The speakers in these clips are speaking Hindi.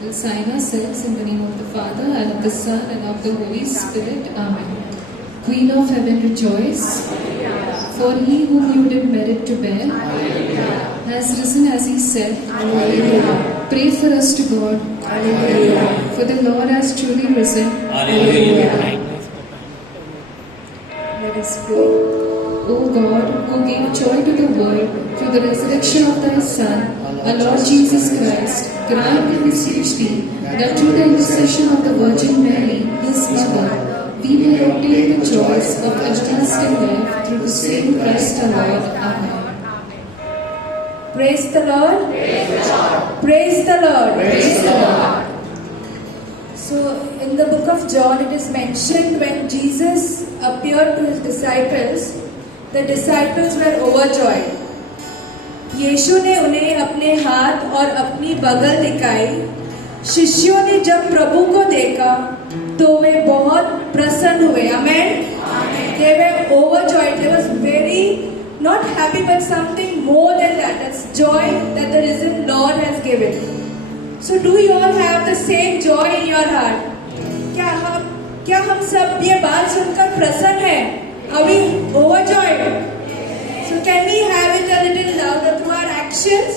We'll sign ourselves in the name of the Father, and of the Son, and of the Holy Spirit. Amen. Queen of heaven, rejoice. For he whom you did merit to bear has risen as he said. Alleluia. Pray for us to God. Alleluia. For the Lord has truly risen. Alleluia. Let us pray. O God, who gave joy to the world through the resurrection of thy Son, our Lord Jesus Christ, grant, we beseech thee, that through the intercession of the Virgin Mary, his mother, we may obtain the joys of everlasting life through the same Christ our Lord. Amen. Praise the Lord. Praise the Lord. Praise the Lord. Praise the Lord. So, in the book of John, it is mentioned when Jesus appeared to his disciples, the disciples were overjoyed. यीशु ने उन्हें अपने हाथ और अपनी बगल दिखाई। शिष्यों ने जब प्रभु को देखा तो वे बहुत प्रसन्न हुए। आमेन। They were overjoyed. They was very not happy, but something more than that. That's joy that the risen Lord has given. So, do you all have the same joy in your heart? क्या हम सब ये बात सुनकर प्रसन्न हैं? Are we overjoyed? So can we have it a little louder through our actions?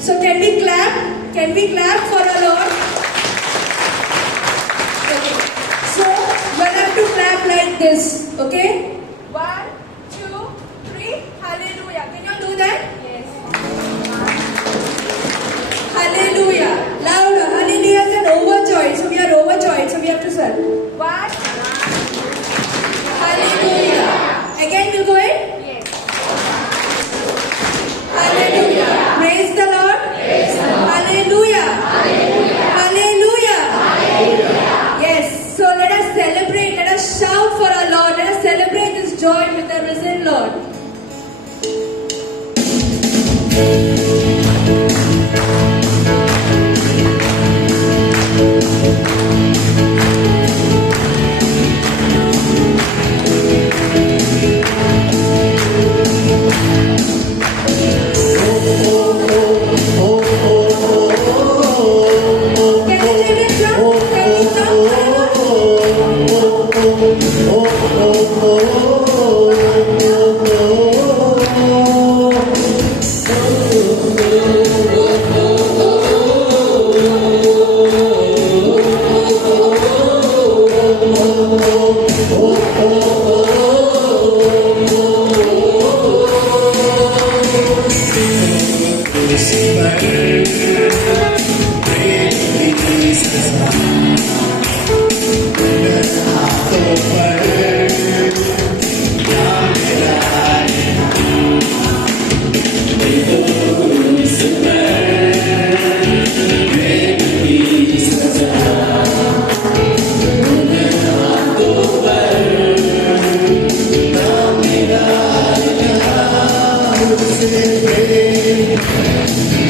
So can we clap? Can we clap for our Lord? Okay. So we'll have to clap like this. Okay? 1, 2, 3. Hallelujah. Can you all do that? Yes. Hallelujah. Louder. Hallelujah is an overjoyed. So we are overjoyed. So we have to say 1. Hallelujah. Again we'll go in. Hallelujah. Praise the Lord. Praise the Lord. Hallelujah. Hallelujah. Hallelujah. Hallelujah. Yes. So let us celebrate. Let us shout for our Lord. Let us celebrate this joy with the risen Lord.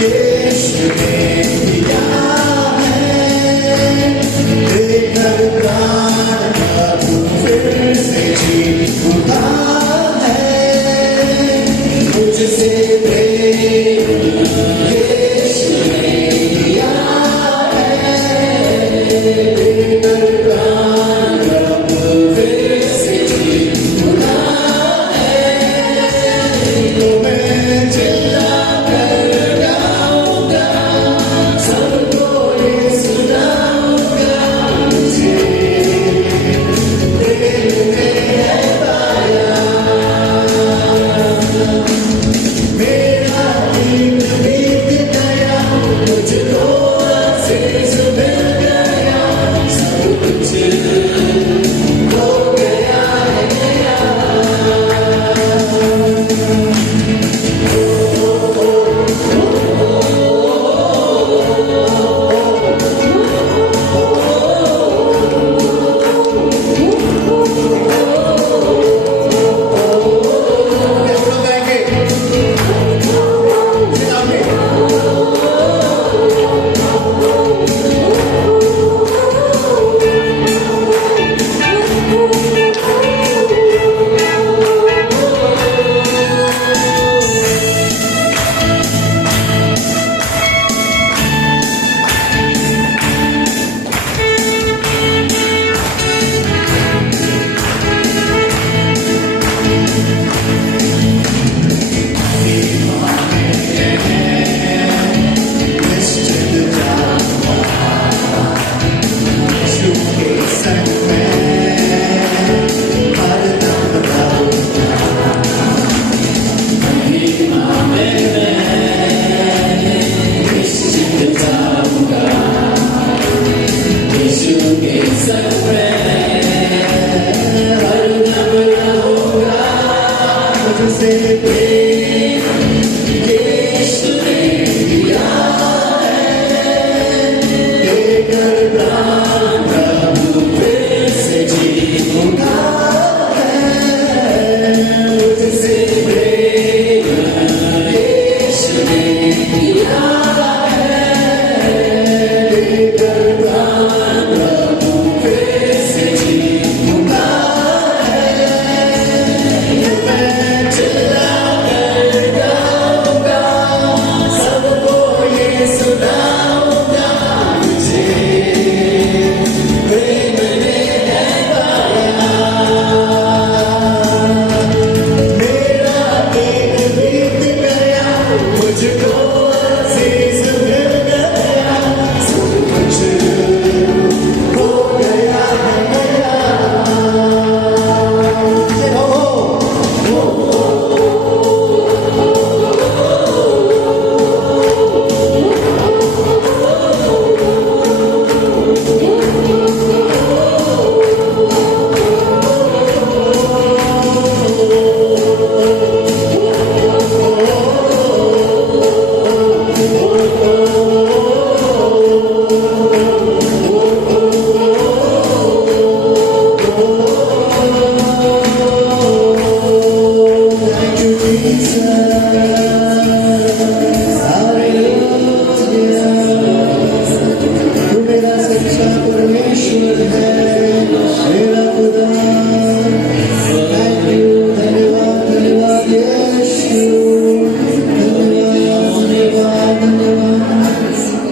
Yes,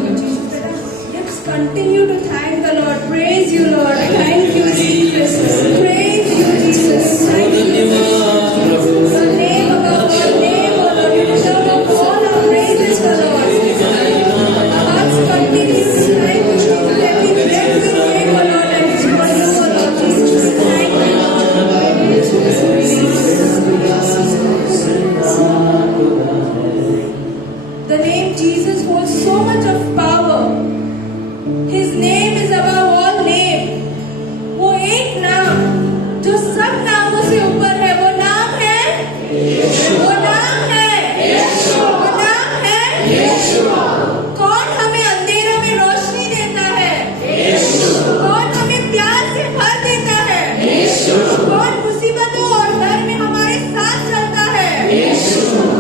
Let's continue to thank the Lord. Praise you, Lord. Thank you, Jesus. Praise you, Jesus. Thank you, Jesus. The name above all name, O Lord. You deserve all our praises, the Lord. Our hearts continue to thank you, Jesus. Every breath we take, O Lord, and it's for you, O Lord Jesus. Thank you, Lord. The name Jesus holds so much of power. His name is above all name. वो एक नाम जो सब नामों से ऊपर है, वो नाम है, वो नाम है, वो नाम है। कौन हमें अंधेरों में रोशनी देता है? कौन हमें प्यार से भर देता है? कौन मुसीबतों और डर में हमारे साथ चलता है?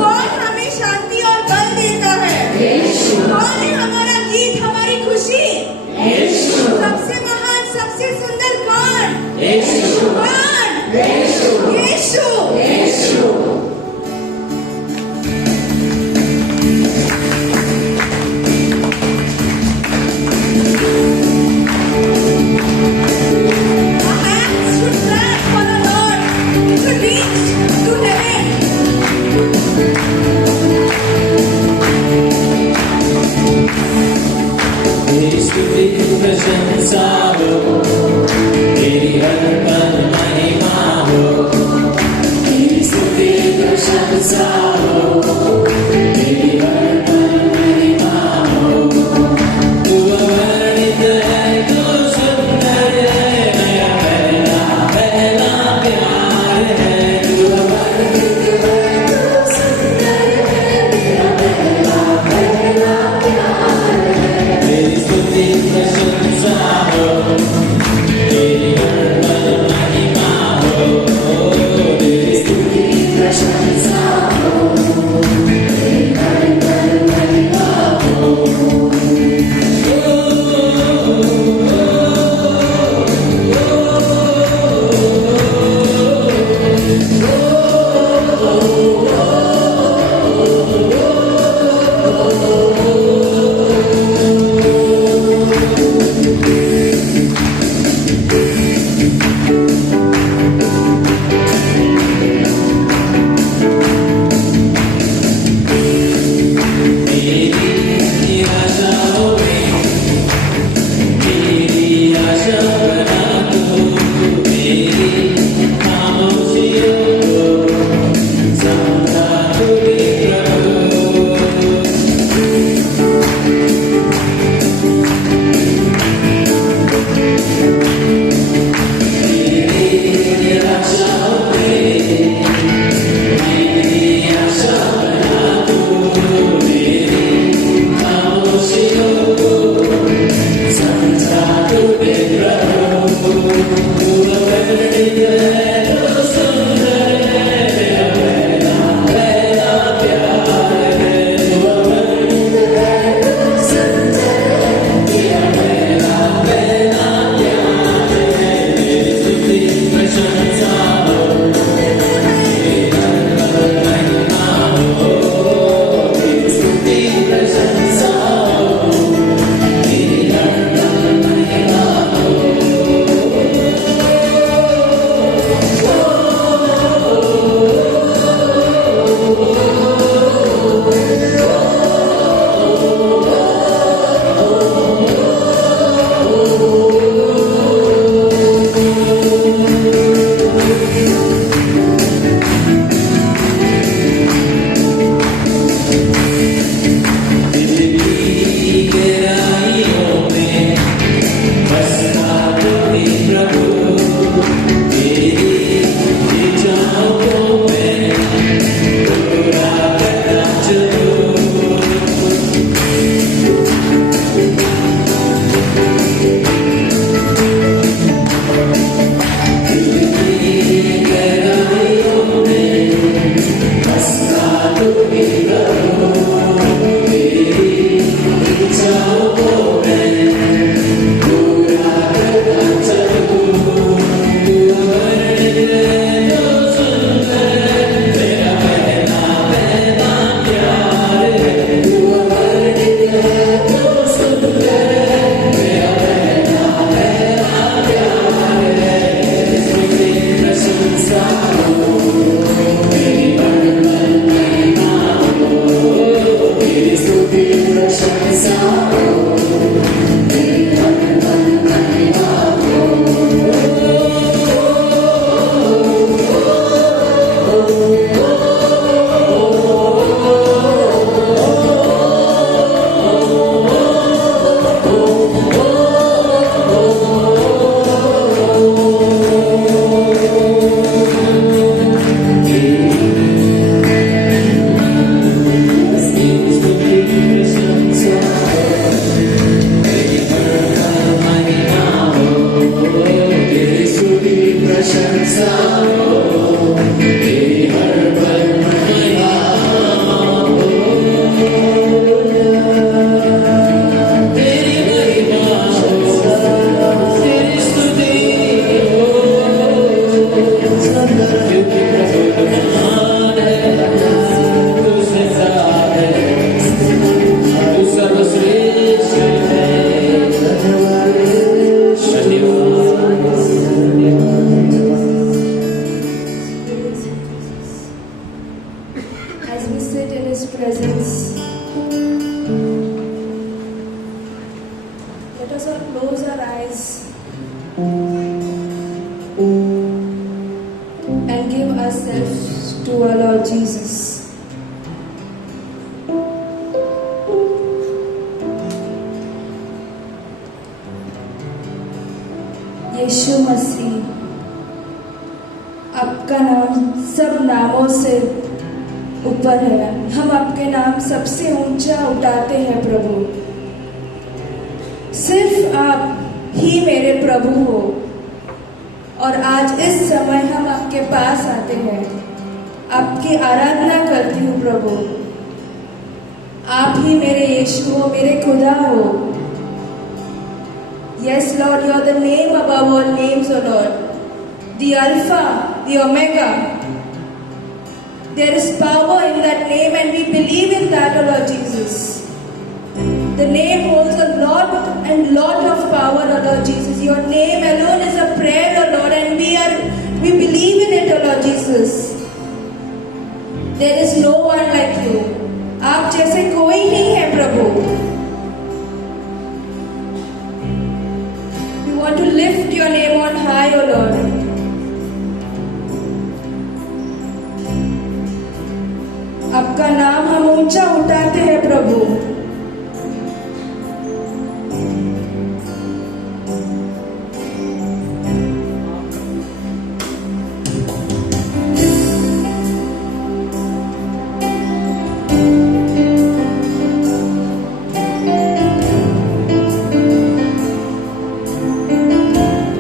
कौन हमें शांति और बल देता है? कौन है हमारा गीत, हमारी खुशी? सबसे यीशु मसीह, आपका नाम सब नामों से ऊपर है। हम आपके नाम सबसे ऊंचा उठाते हैं प्रभु। सिर्फ आप ही मेरे प्रभु हो और आज इस समय हम आपके पास आते हैं, आपकी आराधना करती हूँ प्रभु। आप ही मेरे यीशु हो, मेरे खुदा हो। Yes, Lord, you are the name above all names, O Lord. The Alpha, the Omega. There is power in that name and we believe in that, O Lord Jesus. The name holds a lot and lot of power, O Lord Jesus. Your name alone is a prayer, O Lord, and we believe in it, O Lord Jesus. There is no one like you. आप जैसे कोई नहीं है प्रभु। We want to lift your name on high, O Lord. आपका नाम हम ऊंचा उठाते हैं प्रभु।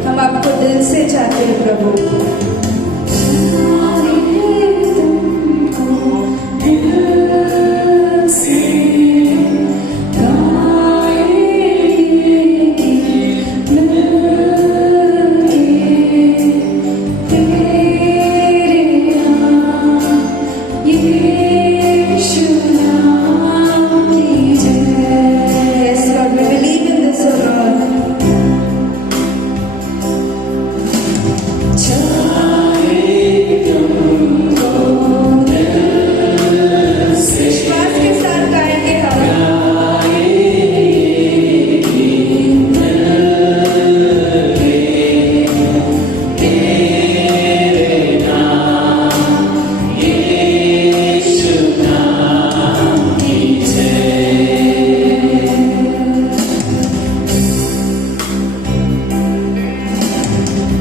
हम आपको दिल से चाहते हैं प्रभु। Yes, Lord, we believe in this, O Lord. विश्वास के साथ गाएंगे हम।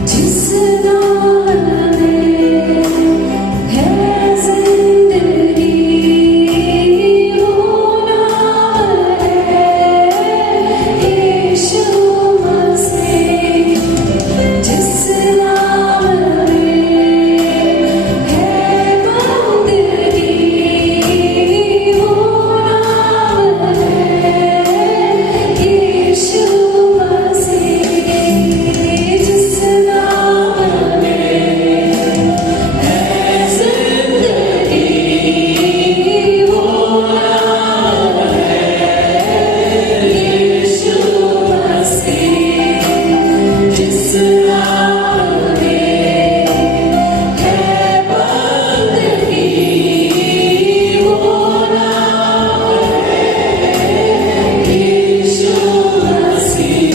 जिस नाम में है जिंदगी, वो नाम है यीशु मसीह। जिस नाम में है बंदगी, वो नाम है यीशु मसीह। जिस नाम में है जिंदगी, वो नाम है यीशु मसीह। जिस नाम में है बंदगी, वो नाम है यीशु मसीह।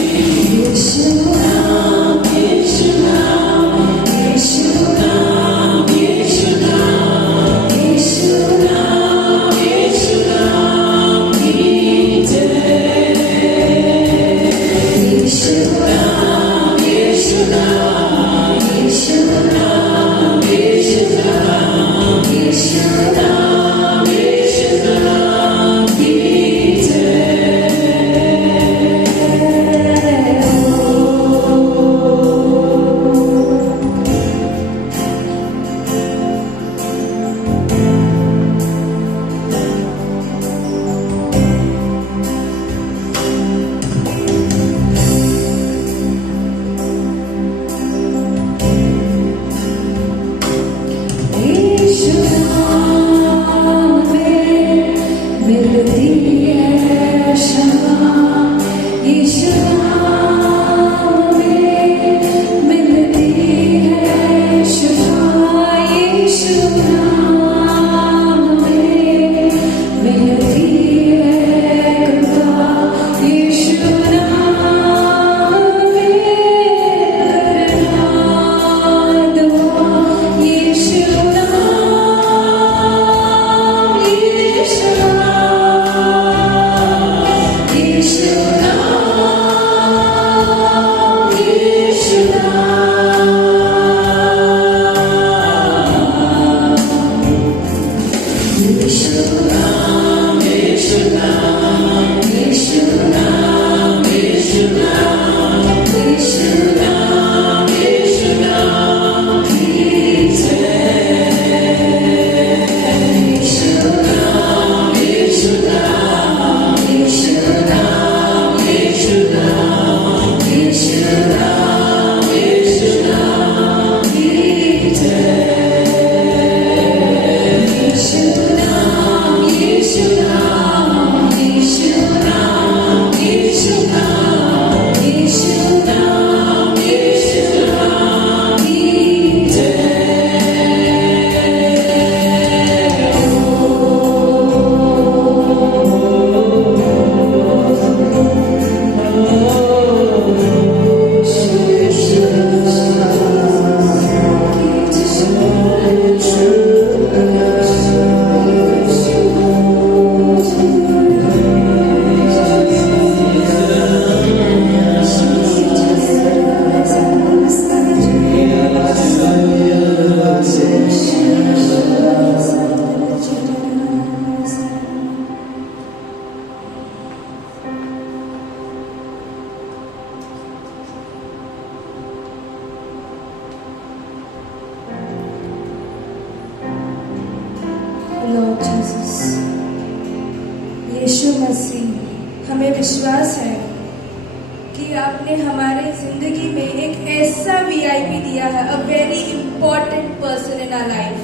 यीशु नाम, यीशु नाम, यीशु नाम, यीशु नाम, यीशु नाम, यीशु नाम की जय। यीशु नाम, यीशु नाम, यीशु नाम, यीशु नाम, यीशु नाम, यीशु नाम की जय। यीशु नाम में मिलती है क्षमा। यीशु नाम में मिलती है शिफा। यीशु नाम में मिलती है कृपा। यीशु नाम में करना दुआ। यीशु नाम, यीशु नाम, यीशु नाम। मसीह, हमें विश्वास है कि आपने हमारे जिंदगी में एक ऐसा VIP दिया है, a very important person in our life,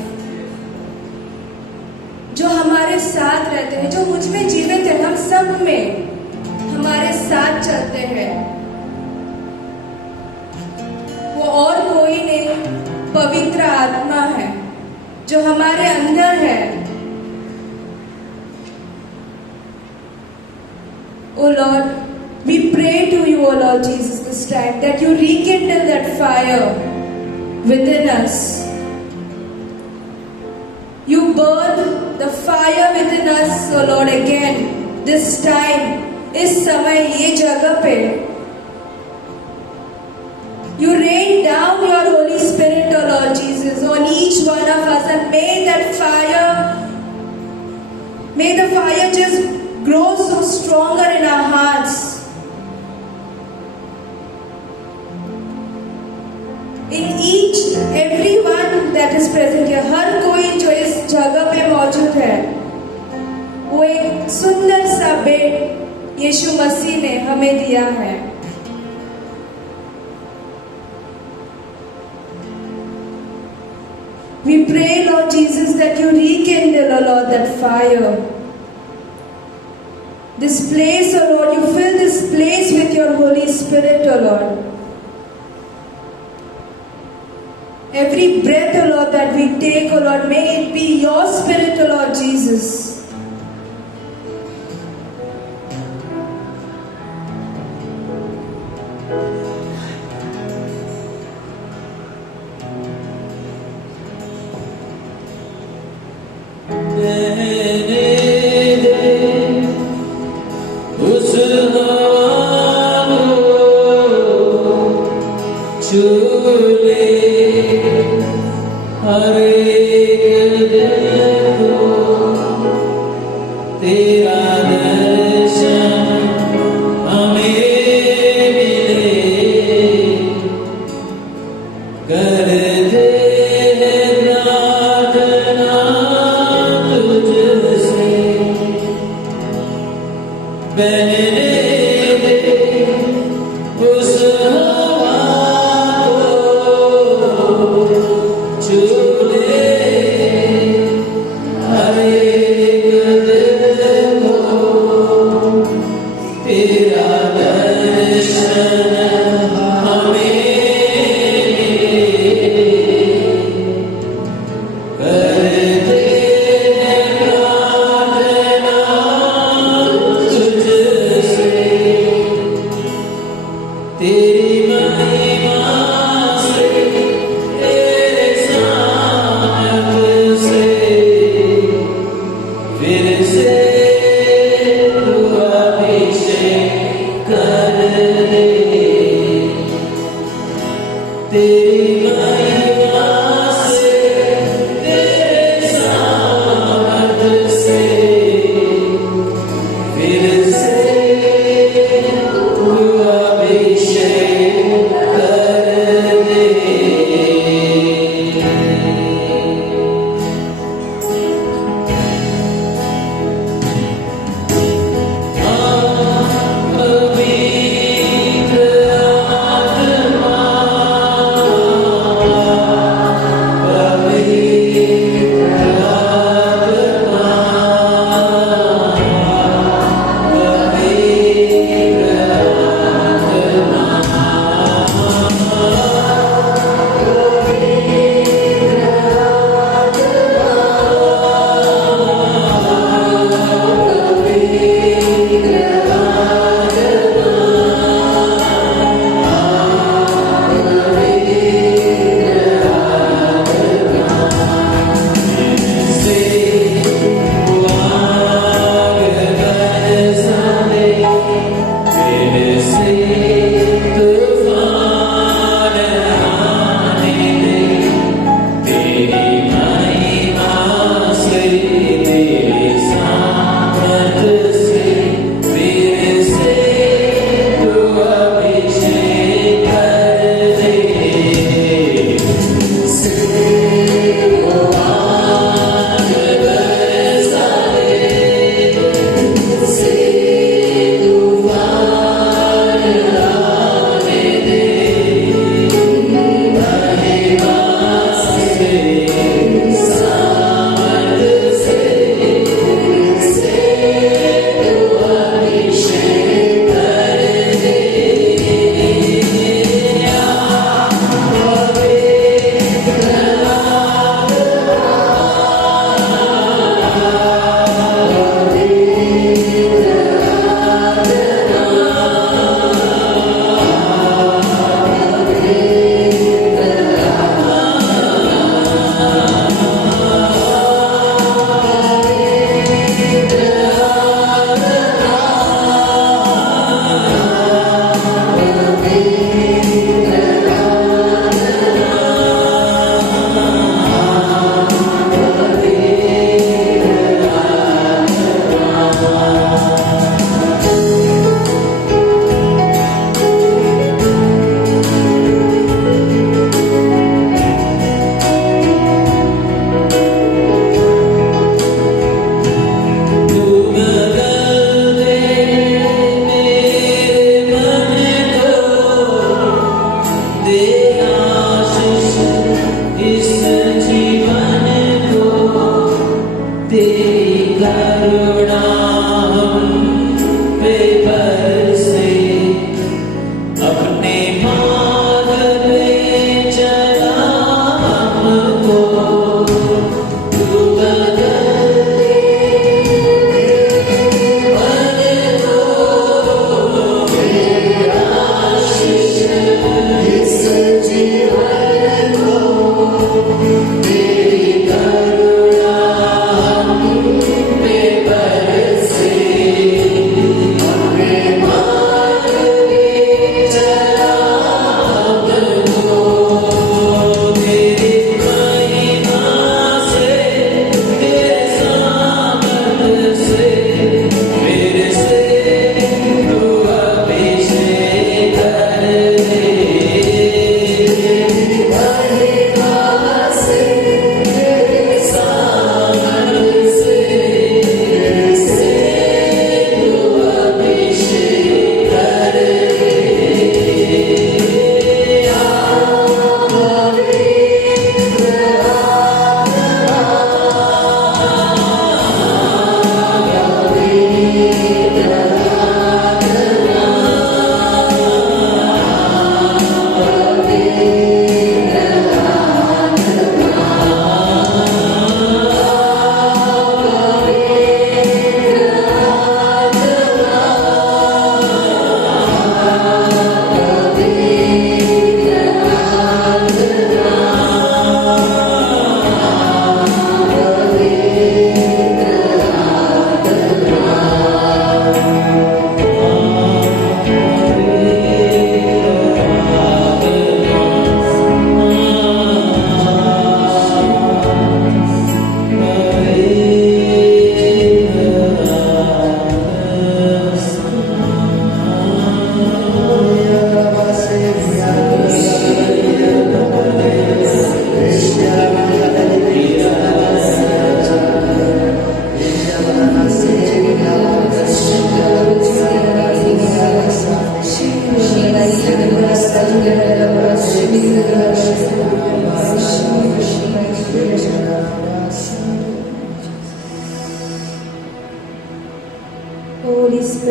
जो हमारे साथ रहते हैं, जो मुझ में जीवित है, हम सब में हमारे साथ चलते हैं। वो और कोई नहीं, पवित्र आत्मा है जो हमारे अंदर है। Oh Lord, we pray to you, O Lord Jesus, this time that you rekindle that fire within us. You burn the fire within us, O Lord, again, this time, इस समय, ये जगह पे. You rain down your Holy Spirit, O Lord Jesus, on each one of us, and may the fire just grow so stronger in our hearts. In each, everyone that is present here, हर कोई जो इस जगह पे मौजूद है, वो एक सुंदर सा बेट यीशु मसीह ने हमें दिया है। We pray, Lord Jesus, that you rekindle, O Lord, that fire. This place, O Lord, you fill this place with your Holy Spirit, O Lord. Every breath, O Lord, that we take, O Lord, may it be your Spirit, O Lord Jesus.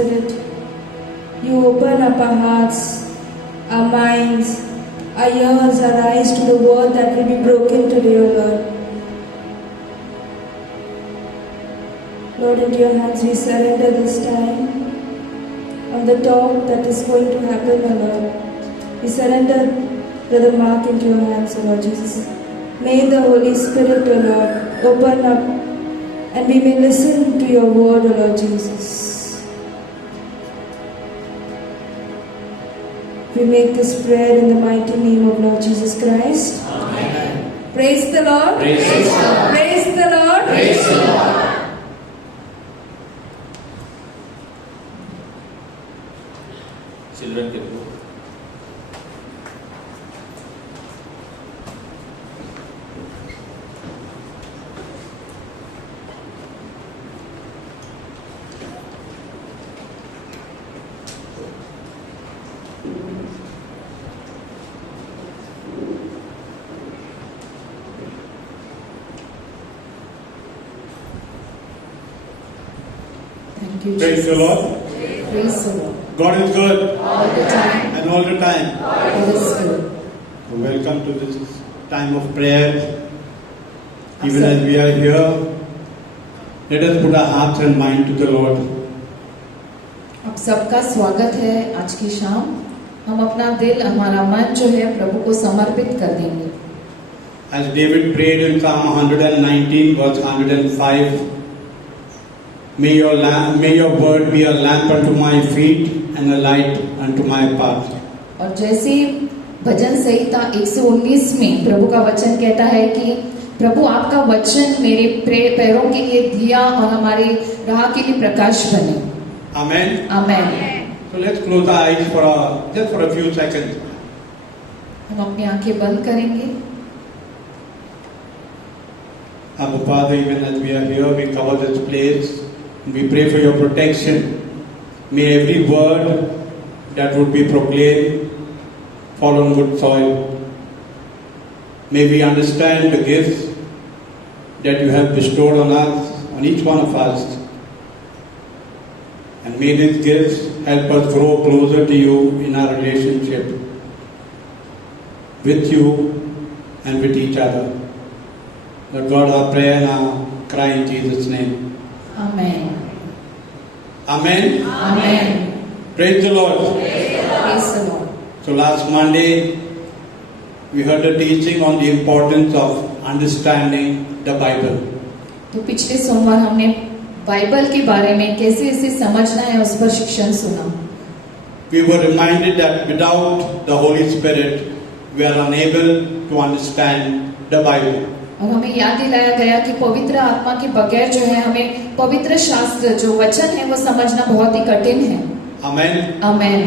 Spirit, you open up our hearts, our minds, our ears, our eyes to the word that will be broken today, O Lord. Lord, into your hands we surrender this time. On the talk that is going to happen, O Lord, we surrender Brother Mark into your hands, O Lord Jesus. May the Holy Spirit, O Lord, open up and we may listen to your word, O Lord Jesus. We make this prayer in the mighty name of Lord Jesus Christ. Amen. Praise the Lord. Praise the Lord. Praise the Lord. Praise the Lord. Children के लिए Thank you, Praise Jesus. the Lord. Praise the Lord. God is good All the time, and all the time. God is good. Welcome to this time of prayer. Even as we are here, let us put our hearts and mind to the Lord. आप सबका स्वागत है आज की शाम। हम अपना दिल, हमारा मन जो है प्रभु को समर्पित कर देंगे। As David prayed in Psalm 119 verse 105, may your word be a lamp unto my feet and a light unto my path. और जैसे भजन संहिता 119 में प्रभु का वचन कहता है कि प्रभु आपका वचन मेरे पैरों के लिए दिया और हमारे राह के लिए प्रकाश बने। Amen. Amen. So let's close our eyes just for a few seconds. हम अपनी आंखें बंद करेंगे। Our Father, even as we are here, we cover this place. We pray for your protection. May every word that would be proclaimed fall on good soil. May we understand the gifts that you have bestowed on us, on each one of us. And may these gifts help us grow closer to you in our relationship with you and with each other. Lord God, our prayer and our cry in Jesus' name. Amen. Amen. Amen. Praise the Lord. Praise the Lord। So last Monday, we heard a teaching on the importance of understanding the Bible. तो पिछले सोमवार हमने बाइबल के बारे में कैसे इसे समझना है उस पर शिक्षण सुना। We were reminded that without the Holy Spirit, we are unable to understand the Bible. और हमें याद दिलाया गया कि पवित्र आत्मा के बगैर जो है हमें पवित्र शास्त्र जो वचन है वो समझना बहुत ही कठिन है। Amen. Amen.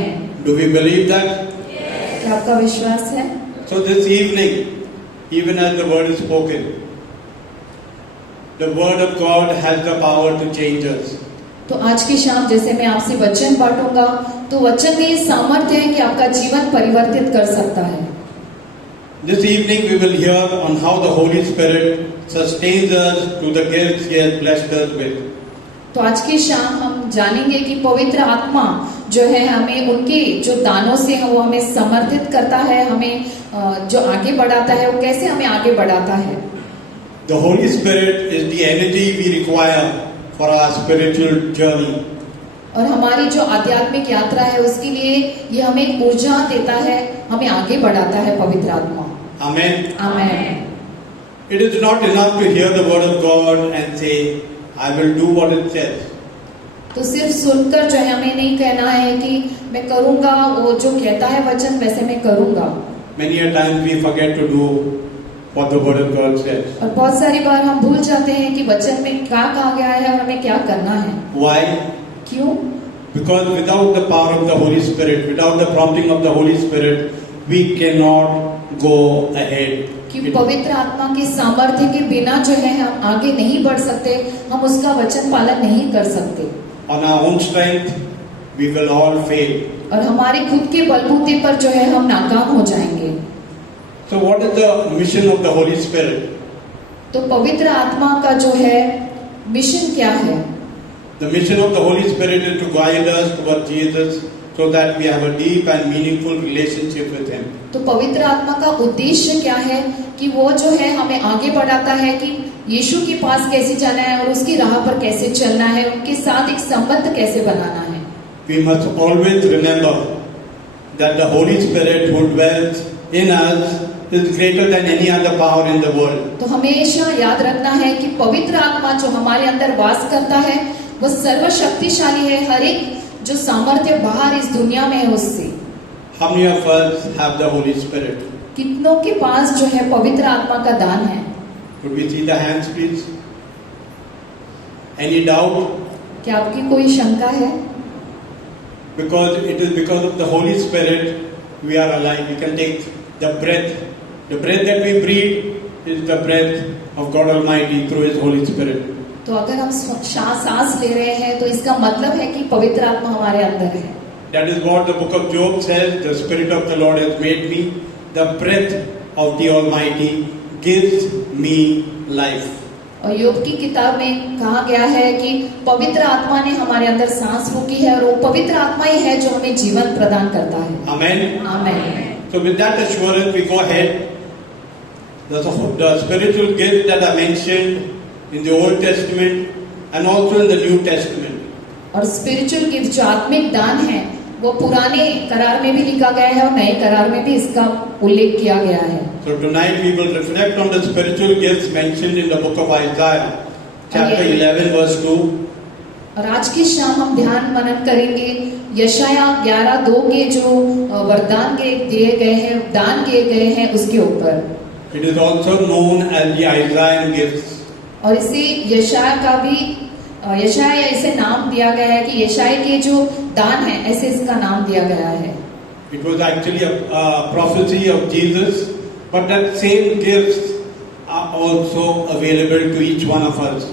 Do we believe that? क्या आपका विश्वास है? So this evening, even as the word is spoken, the word of God has the power to change us. तो आज की शाम जैसे मैं आपसे वचन बांटूंगा तो वचन में ये सामर्थ्य है कि आपका जीवन परिवर्तित कर सकता है। This evening we will hear on how the Holy Spirit sustains us to the gifts He has blessed us with. तो आज की शाम हम जानेंगे कि पवित्र आत्मा जो है हमें उनके जो दानों से वो हमें समर्थित करता है, हमें जो आगे बढ़ाता है वो कैसे हमें आगे बढ़ाता है। The Holy Spirit is the energy we require for our spiritual journey. और हमारी जो आध्यात्मिक यात्रा है उसके लिए ये हमें ऊर्जा देता है, हमें आगे बढ़ाता है पवित्र आत्मा। Amen. Amen. It is not enough to hear the word of God and say, I will do what it says. तो सिर्फ सुनकर जो है हमें नहीं कहना है कि मैं करूंगा वो जो कहता है वचन वैसे मैं करूंगा। Many a times we forget to do what the word of God says. और बहुत सारी बार हम भूल जाते हैं कि वचन में क्या कहा गया है और हमें क्या करना है। Why? क्यों? Because without the power of the Holy Spirit, without the prompting of the Holy Spirit, we cannot go ahead. कि पवित्र आत्मा के सामर्थ्य के बिना जो है हम आगे नहीं बढ़ सकते, हम उसका वचन पालन नहीं कर सकते। On our own strength, we will all fail. और हमारे खुद के बलबूते पर जो है हम नाकाम हो जाएंगे। So what is the mission of the Holy Spirit? तो पवित्र आत्मा का जो है मिशन क्या है? The mission of the Holy Spirit is to guide us towards Jesus so that we have a deep and meaningful relationship with Him. तो पवित्र आत्मा का उद्देश्य क्या है कि वो जो है हमें आगे बढ़ाता है कि यीशु के पास कैसे जाना है और उसकी राह पर कैसे चलना है, उनके साथ एक संबंध कैसे बनाना है. We must always remember that the Holy Spirit who dwells in us is greater than any other power in the world. तो हमेशा याद रखना है कि पवित्र आत्मा जो हमारे अंदर वास करता है वो सर्वशक्तिशाली है, हर एक जो सामर्थ्य बाहर इस दुनिया में है उससे. How many of us have the Holy Spirit? कितनों के पास जो है पवित्र आत्मा का दान है? Could we see the hands, please? Any doubt? क्या आपकी कोई शंका है? Because it is because of the Holy Spirit we are alive. We can take the breath. The breath that we breathe is the breath of God Almighty through His Holy Spirit. तो अगर हम सांस ले रहे हैं तो इसका मतलब है कि पवित्र आत्मा हमारे अंदर है. That is what the book of Job says. The Spirit of the Lord has made me. The breath of the Almighty gives me life. और योग की किताब में कहा गया है कि पवित्र आत्मा ने हमारे अंदर सांस फूंकी है और वो पवित्र आत्मा ही है जो हमें जीवन प्रदान करता है. Amen. आमीन. So with that assurance we go ahead. The spiritual gifts that are mentioned in the Old Testament and also in the New Testament. और स्पिरिचुअल गिफ्ट जो आत्मिक दान है वो पुराने करार में भी लिखा गया है और नए करार में भी इसका उल्लेख किया गया है. So tonight we will reflect on the spiritual gifts mentioned in the book of Isaiah, chapter 11, verse 2. और आज की शाम हम ध्यान मनन करेंगे यशाया 11:2 के जो वरदान के दिए गए हैं, दान किए गए हैं उसके ऊपर. It is also known as the Isaiah gifts. और इसे यशाया का भी यशाया इसे नाम दिया गया है कि यशाया के जो दान है ऐसे इसका नाम दिया गया है. It was actually a prophecy of Jesus, but that same gifts are also available to each one of us.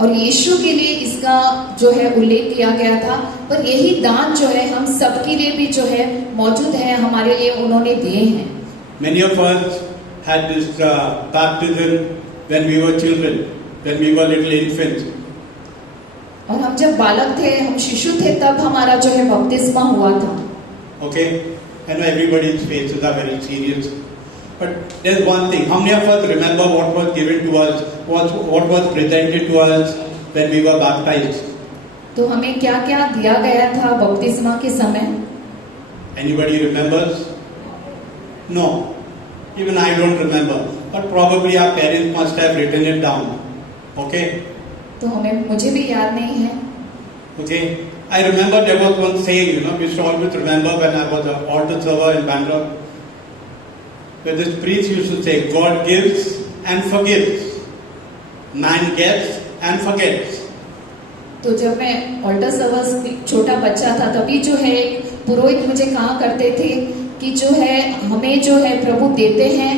और यीशु के लिए इसका जो है उल्लेख किया गया था, पर यही दान जो है हम सबके लिए भी जो है मौजूद है, हमारे लिए उन्होंने दिए हैं. Many of us had this baptism when we were children, when we were little infants. और हम जब बालक थे, हम शिशु थे, तब हमारा जो है बपतिस्मा हुआ था. Okay, I know everybody's faces are very serious, but there's one thing. How many of us remember what was given to us, what was presented to us when we were baptized? तो हमें क्या क्या दिया गया था बपतिस्मा के समय? Anybody remembers? No, even I don't remember, but probably our parents must have written it down. Okay? तो मुझे भी याद नहीं है. Okay, I remember there was one saying, we used to always remember when I was an altar server in Bangalore, where this priest used to say, God gives and forgives, man gets and forgets. तो जब मैं ऑल्टर सर्वर्स छोटा बच्चा था तभी जो है पुरोहित मुझे कहा करते थे कि जो है हमें जो है प्रभु देते हैं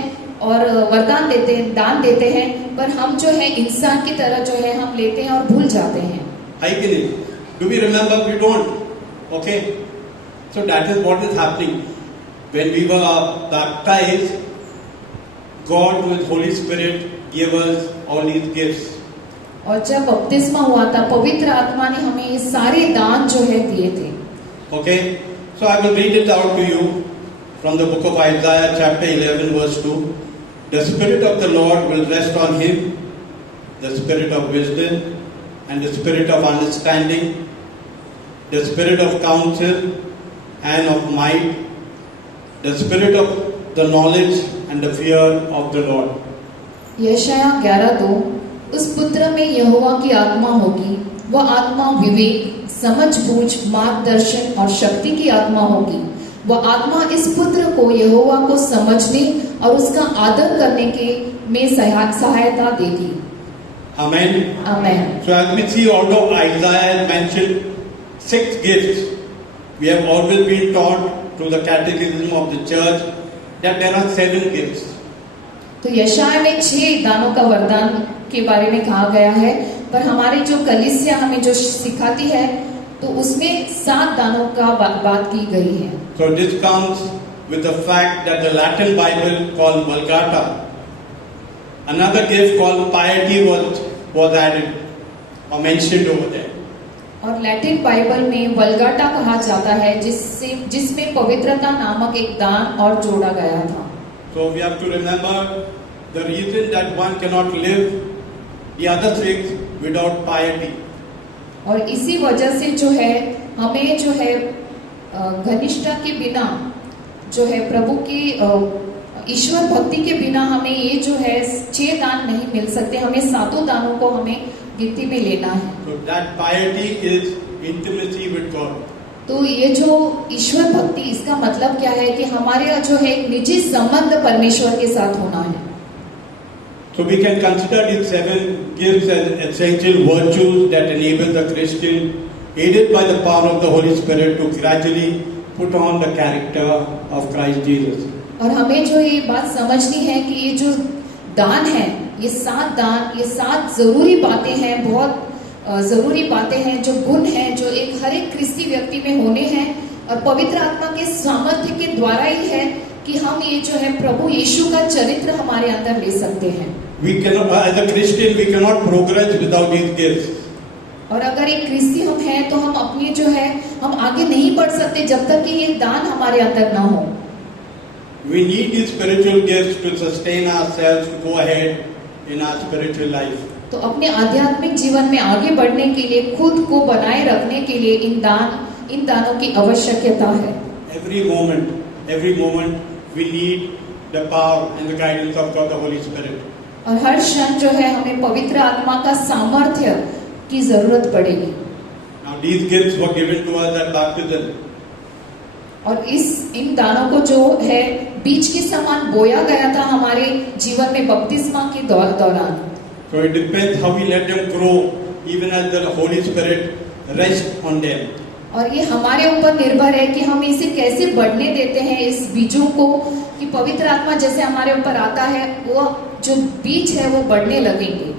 और वरदान देते हैं, दान देते हैं, पर हम जो है इंसान की तरह जो है हम लेते हैं और भूल जाते हैं. I get it. Do we remember? We don't. Okay. So that is what is happening. When we were baptized, God with Holy Spirit gave us all these gifts. और जब बपतिस्मा हुआ था, पवित्र आत्मा ने हमें ये सारे दान जो है दिए थे. Okay. So I will read it out to you from the book of Isaiah, chapter 11, verse 2. The Spirit of the Lord will rest on him, the Spirit of wisdom and the Spirit of understanding, the Spirit of counsel and of might, the Spirit of the knowledge and the fear of the Lord. यशाया 11:2 उस पुत्र में यहोवा की आत्मा होगी, वह आत्मा विवेक, समझ बूझ, मार्गदर्शन और शक्ति की आत्मा होगी. वह आत्मा इस पुत्र को यहोवा को समझने और उसका आदर करने के में सहायता देगी. Amen. Amen. So as we see, although Isaiah has mentioned 6 gifts, we have always been taught through the catechism of the church that there are 7 gifts. तो यशाया में 6 दानों का वरदान के बारे में कहा गया है, पर हमारी जो कलीसिया हमें जो सिखाती है तो उसमें 7 दानों का बात की गई है. So this comes with the fact that the Latin Bible called Vulgata, another gift called piety was added or mentioned over there. और लैटिन बाइबल में वल्गाटा कहा जाता है जिसमें पवित्रता नामक एक दान और जोड़ा गया था। So we have to remember the reason that one cannot live the other things without piety. और इसी वजह से जो है हमें जो है घनिष्ठता के बिना जो है प्रभु की ईश्वर भक्ति के बिना हमें ये जो है 6 दान नहीं मिल सकते, हमें 7 दानों को हमें गिनती में लेना है। So that piety is intimacy with God. तो ये जो ईश्वर भक्ति इसका मतलब क्या है कि हमारे जो है एक निजी संबंध परमेश्वर के साथ होना है। So we can consider these 7 gifts as essential virtues that enable the Christian, aided by the power of the Holy Spirit, to gradually put on the character of Christ Jesus. और हमें जो ये बात समझनी है कि ये जो दान है, ये 7 दान, ये 7 जरूरी बातें हैं, बहुत जरूरी बातें हैं, जो गुण हैं जो एक हर एक क्रिस्ती व्यक्ति में होने हैं और पवित्र आत्मा के सामर्थ्य के द्वारा ही है कि हम ये जो है प्रभु यीशु का चरित्र हमारे अंदर ले सकते हैं। We cannot, as a Christian, we cannot progress without these gifts. और अगर एक क्रिस्ती हम हैं तो हम अपनी जो है हम आगे नहीं बढ़ सकते जब तक कि ये दान हमारे अंदर ना हो। We need these spiritual gifts to sustain ourselves, to go ahead in our spiritual life. तो अपने आध्यात्मिक जीवन में आगे बढ़ने के लिए, खुद को बनाए रखने के लिए इन दानों की आवश्यकता है। Every moment we need the power and the guidance of God, the Holy Spirit. और हर क्षण जो है हमें पवित्र आत्मा का सामर्थ्य की जरूरत पड़ेगी। Now these gifts were given to us at baptism. और इन दानों को जो है बीज के समान बोया गया था हमारे जीवन में बपतिस्मा के दौरान। So it depends how we let them grow, even as the Holy Spirit rests on them. और ये हमारे ऊपर निर्भर है कि हम इसे कैसे बढ़ने देते हैं इस बीजों को, कि पवित्र आत्मा जैसे हमारे ऊपर आता है वो जो बीज है वो बढ़ने लगेंगे।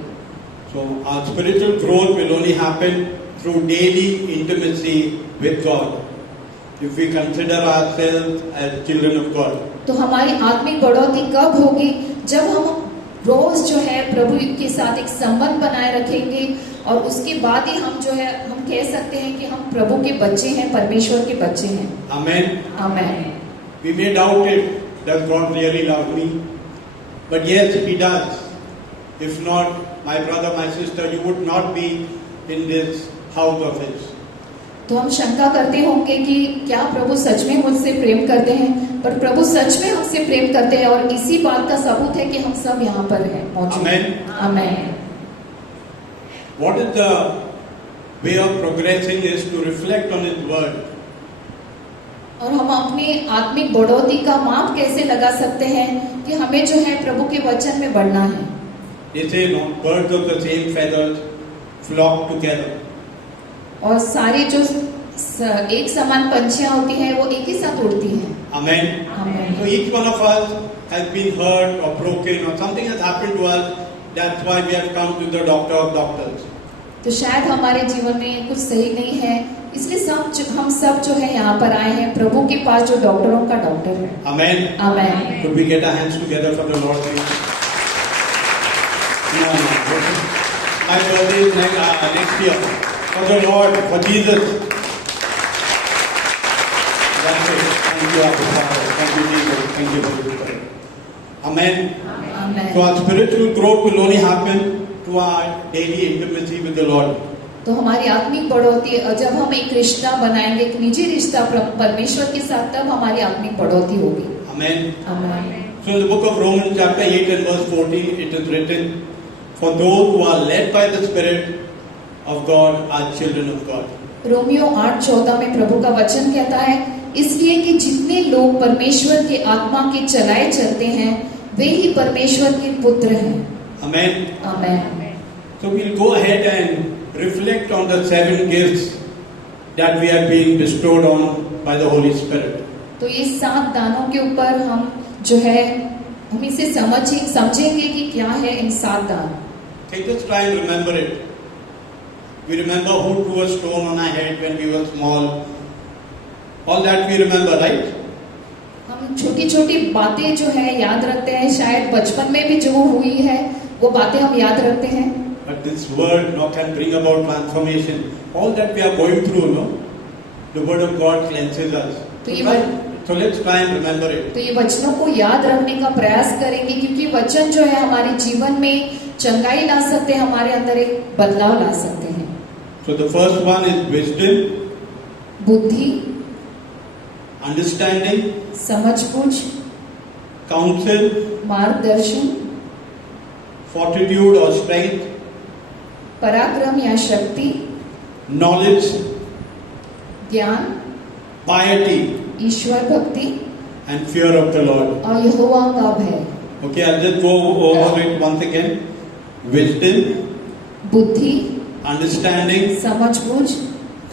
So our spiritual growth will only happen through daily intimacy with God. If we consider ourselves as children of God. तो हमारी आत्मिक बढ़ोतरी कब होगी? जब हम रोज जो है प्रभु के साथ एक संबंध बनाए रखेंगे और उसके बाद ही हम जो है हम कह सकते हैं कि हम प्रभु के बच्चे हैं, परमेश्वर के बच्चे हैं। Amen. Amen. We may doubt it, does God really love me? But yes, He does. If not, my brother, my sister, you would not be in this house of His. तो हम शंका करते होंगे कि क्या प्रभु सच में मुझसे प्रेम करते हैं, पर प्रभु सच में हमसे प्रेम करते हैं और इसी बात का सबूत है कि हम सब यहाँ पर हैं मौजूद। आमेन। What is the way of progressing is to reflect on His word. और हम अपनी आत्मिक बढ़ोतरी का माप कैसे लगा सकते हैं कि हमें जो है प्रभु के वचन में बढ़ना है। They say, no, birds of the same feathers flock together. और सारी जो एक समान पंछियां होती हैं वो एक ही साथ उड़ती हैं। Amen. Amen. So each one of us has been hurt or broken or something has happened to us. That's why we have come to the doctor of doctors. तो शायद हमारे जीवन में कुछ सही नहीं है, इसलिए हम सब जो है यहाँ पर आए हैं प्रभु के पास जो डॉक्टरों का डॉक्टर है। Amen. Amen. Could we get our hands together for the Lord, please? No. My birthday is next year. For the Lord, for Jesus. That's it. Thank you, Abba Father. Thank you, Jesus. Thank you, Holy Spirit. Amen. Amen. So our spiritual growth will only happen through our daily intimacy with the Lord. तो हमारी आत्मिक बढ़ोतरी जब हम एक रिश्ता बनाएंगे, एक निजी रिश्ता परमेश्वर के साथ, तब हमारी आत्मिक बढ़ोतरी होगी। Amen. Amen. So in the book of Romans chapter 8 and verse 14 it is written, for those who are led by the Spirit of God are children of God. Romeo 8:14 में प्रभु का वचन कहता है, इसलिए कि जितने लोग परमेश्वर के आत्मा के चलाए चलते हैं वे ही परमेश्वर के पुत्र हैं। Amen. Amen. So we'll go ahead and reflect on the 7 gifts that we are being bestowed on by the Holy Spirit. तो ये 7 दानों के ऊपर हम जो है हम इसे समझेंगे कि क्या है इन 7 दान। Okay, just try and remember it. We remember who threw a stone on our head when we were small. All that we remember, right? हम छोटी छोटी बातें जो है याद रखते हैं, शायद बचपन में भी जो हुई है वो बातें हम याद रखते हैं। but this word can bring about transformation. All that we are going through, the word of God cleanses us. So let's try and remember it. तो ये वचनों को याद रखने का प्रयास करेंगे, क्योंकि वचन जो है हमारे जीवन में चंगाई ला सकते हैं, हमारे अंदर एक बदलाव ला सकते हैं। So the first one is wisdom, बुद्धि, understanding, समझ-बूझ, counsel, मार्गदर्शन, fortitude or strength, पराक्रम या शक्ति, knowledge, ज्ञान, piety, ईश्वर भक्ति and fear of the Lord. और यहोवा का भय। Okay, I'll just go over it once again. Wisdom, बुद्धि, understanding, समझ-बूझ,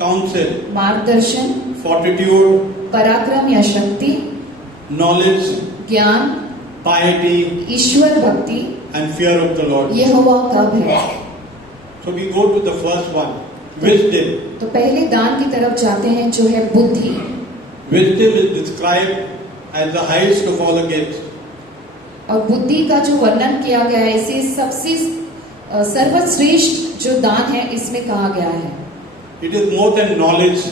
counsel, मार्गदर्शन, fortitude, पराक्रम या शक्ति, knowledge, ज्ञान, piety, ईश्वर भक्ति, and fear of the Lord. यहोवा का भय। So we go to the first one, wisdom. तो पहले दान की तरफ जाते हैं, जो है बुद्धि। Wisdom is described as the highest of all the gifts. और बुद्धि का जो वर्णन किया गया है, इसे सबसे सर्वश्रेष्ठ जो दान है इसमें कहा गया है। It is more than knowledge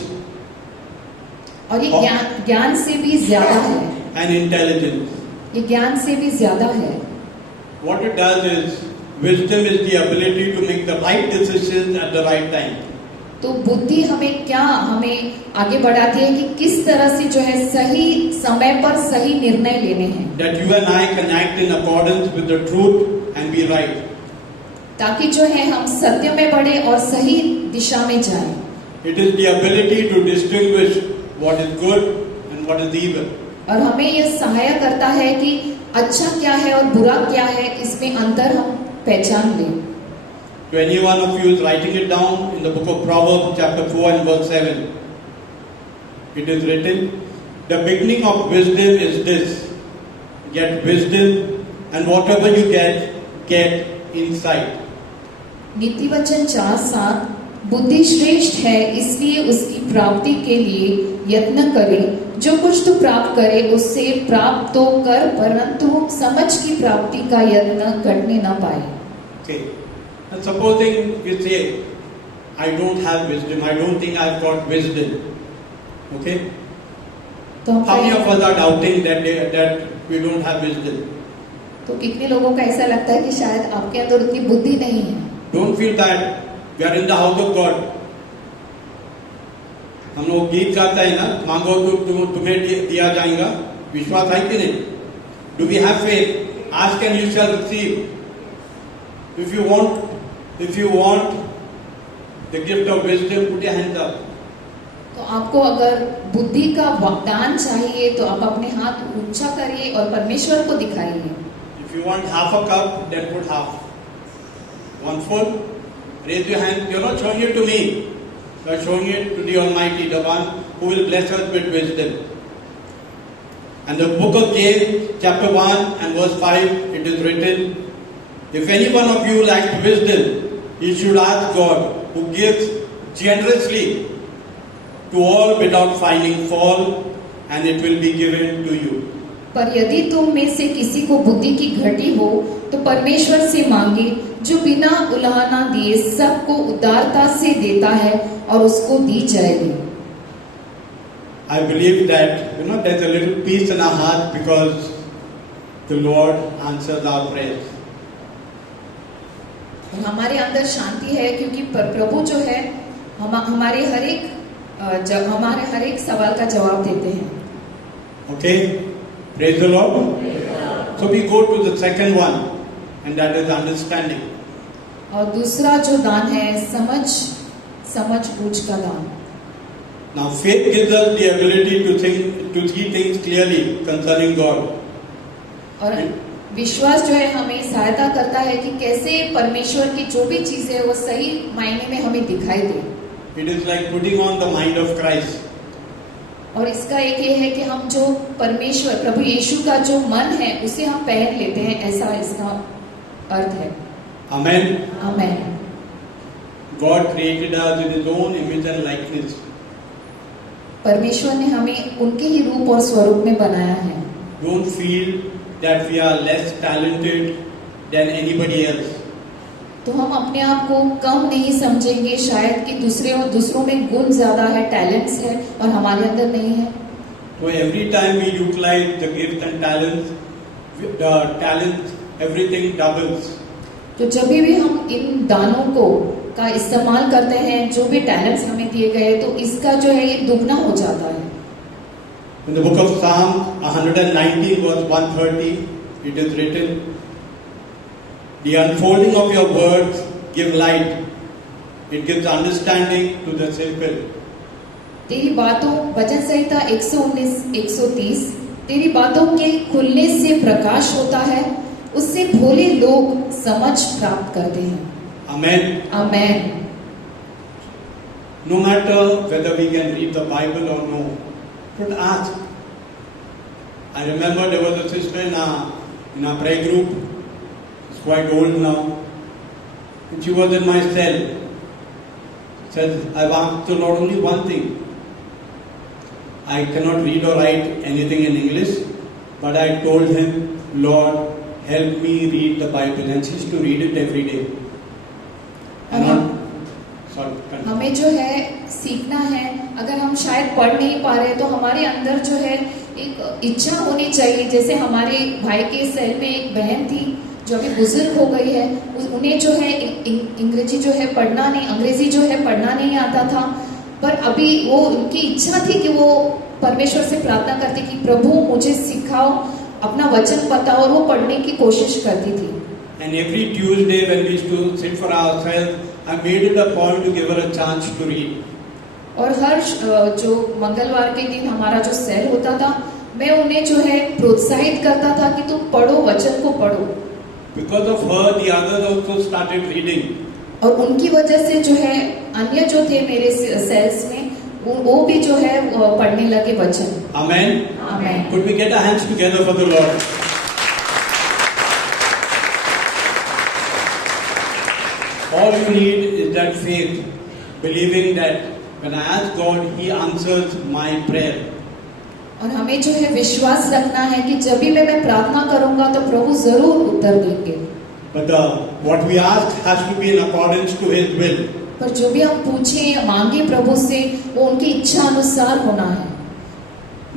और ये ज्ञान से भी ज्यादा है। and intelligence. ये ज्ञान से भी ज्यादा है। What it does is, wisdom is the ability to make the right decisions at the right time. तो बुद्धि हमें आगे बढ़ाती है कि किस तरह से जो है सही समय पर सही निर्णय लेने हैं, That you and I can act in accordance with the truth and be right. ताकि जो है हम सत्य में बढ़े और सही दिशा में जाएं। It is the ability to distinguish what is good and what is evil. और हमें यह सहायक करता है कि अच्छा क्या है और बुरा क्या है, इसमें अंतर हम पहचान लें। To any one of you is writing it down in the book of Proverbs chapter 4 and verse 7. It is written, the beginning of wisdom is this, get wisdom, and whatever you get insight. नीति वचन 4:7, बुद्धि श्रेष्ठ है, इसलिए उसकी प्राप्ति के लिए यत्न करे, जो कुछ तू प्राप्त करे उससे प्राप्त तो कर, परंतु समझ की प्राप्ति का यत्न करने न पाए। Okay. And supposing you say, I don't have wisdom, I don't think I've got wisdom. Okay? तो हम How many कहें- of us are doubting that we don't have wisdom? तो कितने लोगों का ऐसा लगता है कि शायद आपके अंदर उतनी बुद्धि नहीं है। Don't feel bad. We are in the house of God. हम लोग गीत गाता है ना, मांगो तो तुम्हें दिया जाएगा। विश्वास है कि नहीं? Do we have faith? Ask and you shall receive. If you want the gift of wisdom, put your hands up. तो आपको अगर बुद्धि का वरदान चाहिए तो आप अपने हाथ ऊंचा करिए और परमेश्वर को दिखाइए। If you want half a cup, then put half. One full, raise your hand. You're not showing it to me. You're showing it to the Almighty, the one who will bless us with wisdom. And the book of James, chapter 1 and verse 5, it is written, if any one of you lacks wisdom, he should ask God, who gives generously to all without finding fault, and it will be given to you. पर यदि तुम में से किसी को बुद्धि की घटी हो तो परमेश्वर से मांगे, जो बिना उलाहना दिए सबको उदारता से देता है और उसको दी जाएगी। I believe that there's a little peace in our heart because the Lord answers our prayers. और हमारे अंदर शांति है क्योंकि प्रभु जो है हमारे हर एक सवाल का जवाब देते हैं। Okay, praise the Lord. So we go to the second one, and that is understanding. और दूसरा जो दान है समझ बूझ का दान। Now faith gives us the ability to see things clearly concerning God. और विश्वास जो है हमें सहायता करता है कि कैसे परमेश्वर की जो भी चीजें है वो सही मायने में हमें दिखाई दे। It is like putting on the mind of Christ. और इसका एक ये है कि हम जो परमेश्वर प्रभु यीशु का जो मन है उसे हम पहन लेते हैं, ऐसा इसका अर्थ है। Amen. Amen. God created us in His own image and likeness. परमेश्वर ने हमें उनके ही रूप और स्वरूप में बनाया है। Don't feel that we are less talented than anybody else. तो हम अपने आप को कम नहीं समझेंगे, शायद कि दूसरों में गुण ज्यादा है, टैलेंट्स है और हमारे अंदर नहीं है। So every time we utilize the gifts and talents, the talents, everything doubles. तो जब भी हम इन दानों को का इस्तेमाल करते हैं, जो भी टैलेंट्स हमें दिए गए, तो इसका जो है ये दुगना हो जाता है। In the book of Psalm 119 verse 130, it is written, "The unfolding of your words give light. It gives understanding to the simple." तेरी बातों, वचन संहिता 119, 130, तेरी बातों के खुलने से प्रकाश होता है, उससे भोले लोग समझ प्राप्त करते हैं। Amen. Amen. No matter whether we can read the Bible or no, but ask. I remember there was a sister in our prayer group. She's quite old now. And she was in my cell. Said, "I've asked the Lord only one thing. I cannot read or write anything in English, but I told Him, Lord, help me read the Bible." And she used to read it every day. हमें जो है सीखना है, अगर हम शायद पढ़ नहीं पा रहे तो हमारे अंदर जो है एक इच्छा होनी चाहिए। जैसे हमारे भाई के सेल में एक बहन थी जो अभी बुजुर्ग हो गई है, उन्हें जो है अंग्रेजी जो है पढ़ना नहीं, अंग्रेजी जो है पढ़ना नहीं आता था, पर अभी वो उनकी इच्छा थी कि वो परमेश्वर से प्रार्थना करती कि प्रभु मुझे सिखाओ, अपना वचन बताओ, और वो पढ़ने की कोशिश करती थी। And every Tuesday when we used to sit for ourselves, I made it a point to give her a chance to read. और हर जो मंगलवार के दिन हमारा जो सेल होता था, मैं उन्हें जो है प्रोत्साहित करता था कि तुम पढ़ो, वचन को पढ़ो। Because of her, the others also started reading. और उनकी वजह से जो है अन्य जो थे मेरे सेल्स में, वो भी जो है पढ़ने लगे वचन। Amen. Amen. Could we get our hands together for the Lord? All you need is that faith, believing that when I ask God, He answers my prayer. और हमें जो है विश्वास रखना है कि जब भी मैं प्रार्थना करूंगा तो प्रभु जरूर उत्तर देंगे। But what we ask has to be in accordance to His will. पर जो भी हम पूछें, मांगे प्रभु से, वो उनकी इच्छा अनुसार होना है।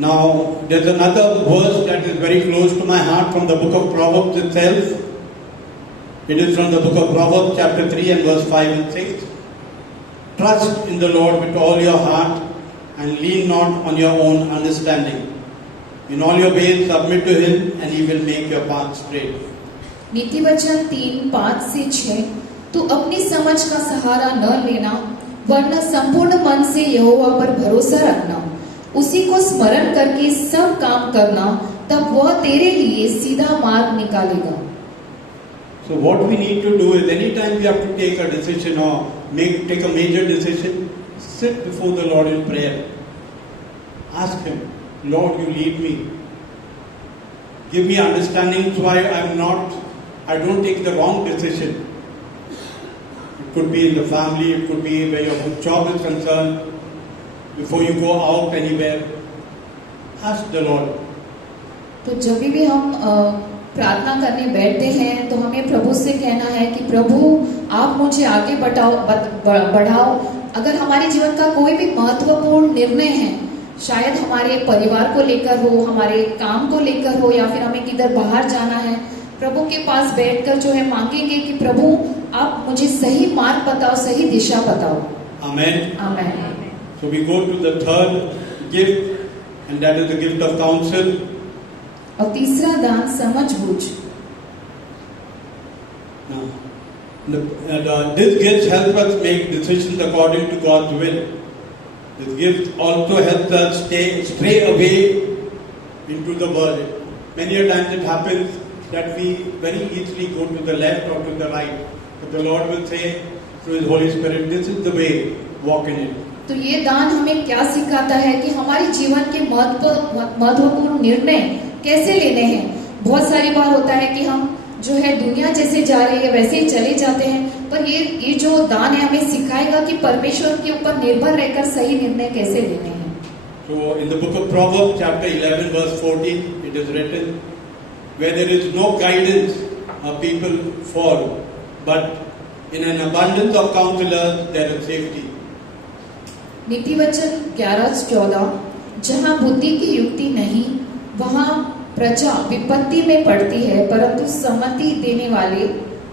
Now, there's another verse that is very close to my heart from the book of Proverbs itself. It is from the book of Proverbs chapter 3 and verse 5 and 6. "Trust in the Lord with all your heart and lean not on your own understanding. In all your ways submit to Him and He will make your path straight." नीति वचन 3, 5 से 6, तू अपनी समझ का सहारा न लेना, वरना संपूर्ण मन से यहोवा पर भरोसा रखना, उसी को स्मरण करके सब काम करना, तब वह तेरे लिए सीधा मार्ग निकालेगा। So what we need to do is, anytime we have to take a decision or take a major decision, sit before the Lord in prayer. Ask Him, "Lord, you lead me. Give me understanding so I don't take the wrong decision." It could be in the family, it could be where your job is concerned, before you go out anywhere. Ask the Lord. तो जब भी हम प्रार्थना करने बैठते हैं तो हमें प्रभु से कहना है कि प्रभु आप मुझे आगे बढ़ाओ। अगर हमारे जीवन का कोई भी महत्वपूर्ण निर्णय है, शायद हमारे परिवार को लेकर हो, हमारे काम को लेकर हो, या फिर हमें किधर बाहर जाना है, प्रभु के पास बैठकर जो है मांगेंगे कि प्रभु आप मुझे सही मार्ग बताओ, सही दिशा बताओ। Amen. Amen. So we go to the third gift, and that is the gift of counsel. और तीसरा दान समझ-बूझ। Now, this gift helps us make decisions according to God's will. This gift also helps us stray away into the world. Many a times it happens that we very easily go to the left or to the right. But the Lord will say through His Holy Spirit, "This is the way, walk in it." तो ये दान हमें क्या सिखाता है कि हमारे जीवन के महत्वपूर्ण निर्णय कैसे लेने हैं। बहुत सारी बार होता है कि हम जो है दुनिया जैसे जा रही है वैसे ही चले जाते हैं, पर ये जो दान है हमें सिखाएगा कि परमेश्वर के ऊपर निर्भर रहकर सही निर्णय कैसे लेने हैं। So in the book of Proverbs chapter 11 verse 14 it is written, "Where there is no guidance, people fall, but In an abundance of counselors, there is safety. नीति वचन 11:14 जहाँ बुद्धि की युक्ति नहीं वहाँ प्रजा विपत्ति में पड़ती है, परंतु सम्मति देने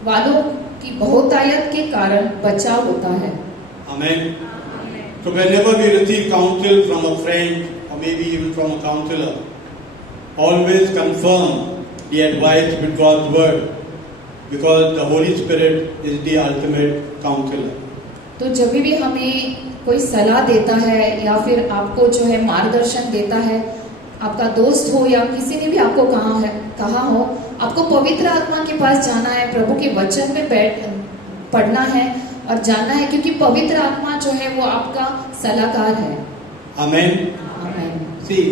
वालों की बहुतायत के कारण बचाव होता है। Amen. So whenever we receive counsel from a friend or maybe even from a counselor, always confirm the advice with God's word, because the Holy Spirit is the ultimate counselor. तो जब भी हमें कोई सलाह देता है या फिर आपको जो है मार्गदर्शन देता है, आपका दोस्त हो या किसी ने भी आपको कहा हो, आपको पवित्र आत्मा के पास जाना है, प्रभु के वचन में पढ़ना है और जानना है, क्योंकि पवित्र आत्मा जो है वो आपका सलाहकार है। Amen. आमीन। See,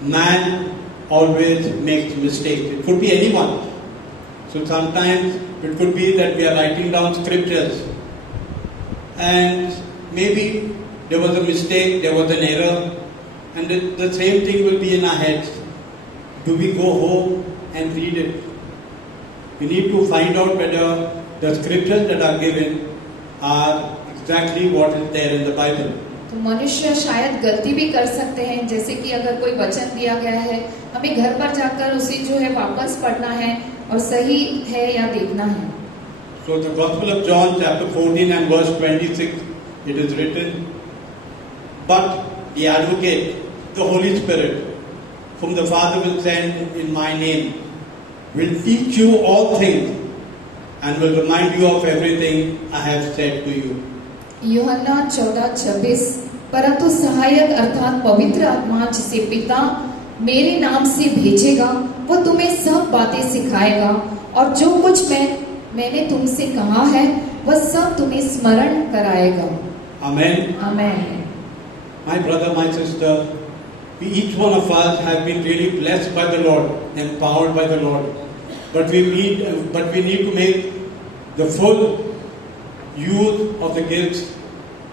man always makes mistakes. It could be anyone. So sometimes it could be that we are writing down scriptures and maybe there was a mistake, there was an error, and the same thing will be in our heads. Do we go home and read it? We need to find out whether the scriptures that are given are exactly what is there in the Bible. तो मनुष्य शायद गलती भी कर सकते हैं, जैसे कि अगर कोई वचन दिया गया है, हमें घर पर जाकर उसे जो है वापस पढ़ना है और सही है या देखना है। So the Gospel of John chapter 14 and verse 26, it is written, but the advocate, the Holy Spirit, whom the Father will send in my name, will teach you all things and will remind you of everything I have said to you. यूहन्ना 14:26 परंतु सहायक अर्थात पवित्र आत्मा जिसे पिता मेरे नाम से भेजेगा वो तुम्हें सब बातें सिखाएगा और जो कुछ मैंने तुमसे कहा है वह सब तुम्हें स्मरण कराएगा। Amen. Amen. My brother, my sister, each one of us have been really blessed by the Lord, empowered by the Lord. But we need to make the full use of the gifts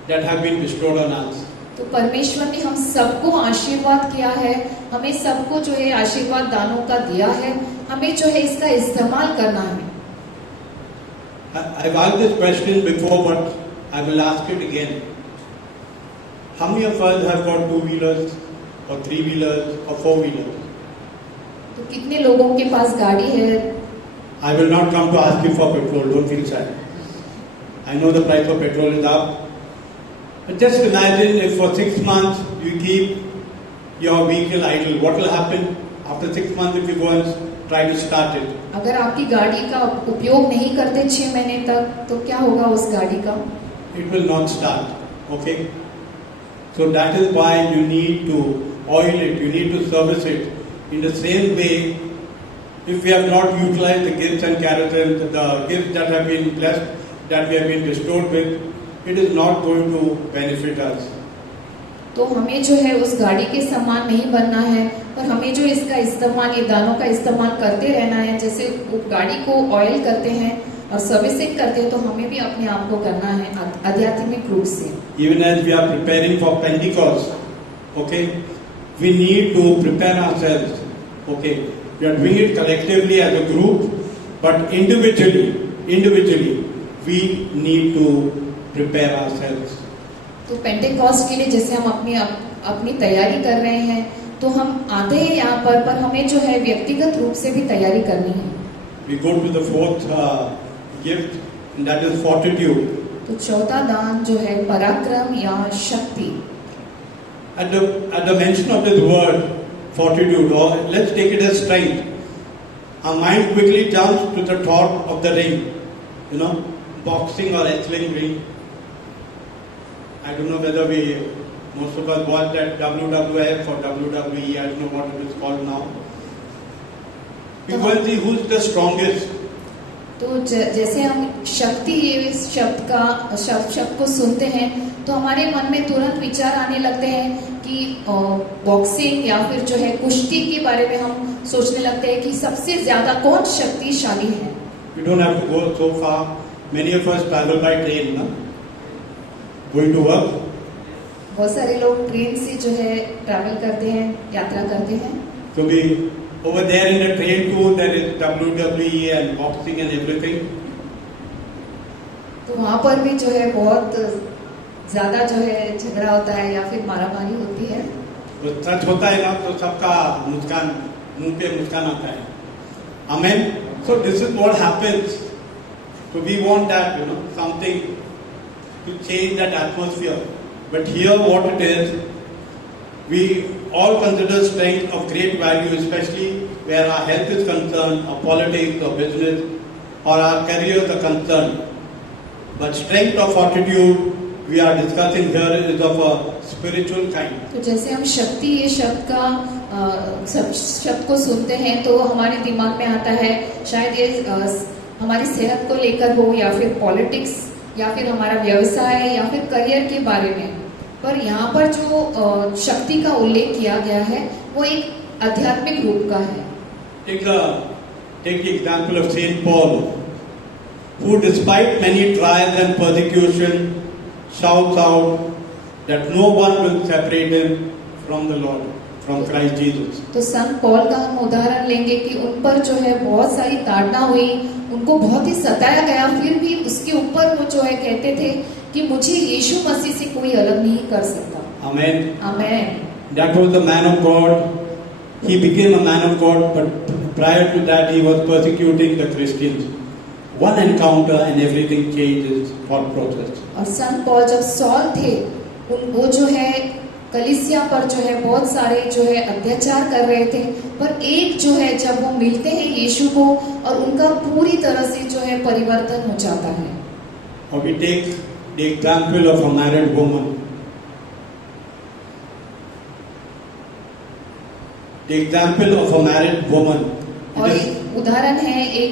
that have been bestowed on us. तो परमेश्वर ने हम सबको आशीर्वाद किया है, हमें सबको जो है आशीर्वाद दानों का दिया है, हमें जो है इसका इस्तेमाल करना है। I've asked this question before, but I will ask it again. How many of us have got 2-wheelers or 3-wheelers or 4-wheelers? तो कितने लोगों के पास गाड़ी है? I will not come to ask you for petrol, don't feel sad. I know the price of petrol is up. But just imagine if for 6 months you keep your vehicle idle, what will happen after 6 months if you go and try to start it? अगर आपकी गाड़ी का उपयोग नहीं करते 6 महीने तक, तो क्या होगा उस गाड़ी का? It will not start. Okay? So that is why you need to oil it, you need to service it. In the same way, if we have not utilized the gifts and characters, the gifts that have been blessed, that we have been bestowed with, it is not going to benefit us. तो हमें जो है उस गाड़ी के समान नहीं बनना है, पर हमें जो इसका इस्तेमाल, ये दानों का इस्तेमाल करते रहना है। जैसे वो गाड़ी को ऑयल करते हैं और सर्विसिंग करते हैं, तो हमें भी अपने आप को करना है आध्यात्मिक रूप से। Even as we are preparing for Pentecost, okay, we need to prepare ourselves. Okay, we are doing it collectively as a group, but individually, we need to prepare ourselves. तो पेंटेकॉस्ट के लिए जैसे हम अपनी तैयारी कर रहे हैं, तो हम आते हैं यहाँ पर हमें जो है व्यक्तिगत रूप से भी तैयारी करनी है। We go to the fourth gift, and that is fortitude. तो चौथा दान जो है पराक्रम या शक्ति। At the mention of this word, fortitude, or let's take it as strength, our mind quickly jumps to the thought of the ring, boxing or wrestling ring. I don't know whether most of us watch that WWF or WWE, I don't know what it is called now. We go and see who's the strongest. तो जैसे हम शक्ति ये शब्द को सुनते हैं, तो हमारे मन में तुरंत विचार आने लगते हैं कि बॉक्सिंग या फिर जो है कुश्ती के बारे में हम सोचने लगते हैं कि सबसे ज्यादा कौन शक्तिशाली है। We don't have to go so far. Many of us travel by train, no? Going to work. बहुत सारे लोग ट्रेन से जो है ट्रैवल करते हैं, यात्रा करते हैं। So we over there in the train too, there is WWE and boxing and everything. तो वहाँ पर भी जो है बहुत ज्यादा जो है झगड़ा होता है या फिर मारामारी होती है। तो सच होता है ना तो सबका मुस्कान, मुंह पे मुस्कान आता है। Amen. So this is what happens. So we want that, something to change that atmosphere. But here what it is, we all consider strength of great value, especially where our health is concerned, or politics, or business, or our careers are concerned. But strength of fortitude we are discussing here is of a spiritual kind. तो जैसे हम शक्ति ये शब्द को सुनते हैं तो हमारे दिमाग में आता है शायद ये हमारी सेहत को लेकर हो या फिर पॉलिटिक्स या फिर हमारा व्यवसाय या फिर करियर के बारे में। पर यहाँ पर जो शक्ति का उल्लेख किया गया है वो एक आध्यात्मिक रूप का है। Take the example of Saint Paul, who despite many trials and persecution shouts out that no one will separate him from the Lord, from Christ Jesus. तो संत पॉल का हम उदाहरण लेंगे कि उन पर जो है बहुत सारी ताड़ना हुई, उनको बहुत ही सताया गया, फिर भी उसके ऊपर वो जो है कहते थे कि मुझे यीशु मसीह से कोई अलग नहीं कर सकता। Amen. Amen. That was the man of God. He became a man of God, but prior to that he was persecuting the Christians. One encounter and everything changes thought process. और संत पॉल जब सॉल थे, वो जो है कलीसिया पर जो है बहुत सारे जो है अत्याचार कर रहे थे, पर एक जो है जब वो मिलते हैं यीशु को और उनका पूरी तरह से जो है परिवर्तन हो जाता है। Or we take the example of a married woman. The example of a married woman. और एक उदाहरण है एक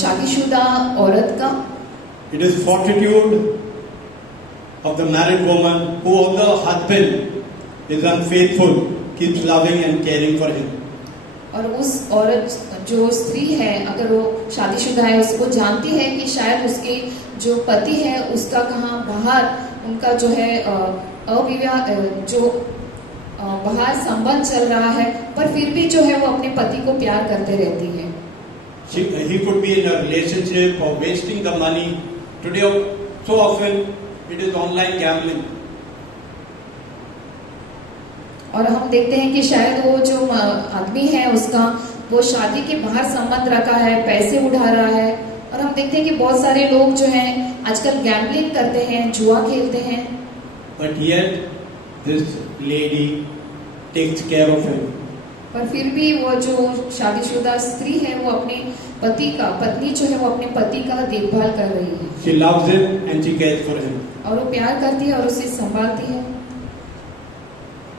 शादीशुदा औरत का। It is fortitude of the married woman who, although her husband is unfaithful, keeps loving and caring for him. और उस औरत जो स्त्री है अगर वो शादीशुदा है उसको जानती है कि शायद उसके जो पति है उसका कहाँ बाहर उनका जो है अविवाह जो बाहर संबंध चल रहा है, पर फिर भी जो है वो अपने पति को प्यार करते रहती है। He could be in a relationship or wasting the money. Today, so often it is online gambling. और हम देखते हैं कि शायद वो जो आदमी है उसका वो शादी के बाहर संबंध रखा है, पैसे उड़ा रहा है, और हम देखते हैं कि बहुत सारे लोग जो हैं आजकल गैम्बलिंग करते हैं, जुआ खेलते हैं। But yet this lady takes care of him. पर फिर भी वो जो शादीशुदा स्त्री है वो अपने पत्नी जो है वो अपने पति का देखभाल कर रही है। She loves him and she cares for him. और वो प्यार करती है और उसे संभालती है।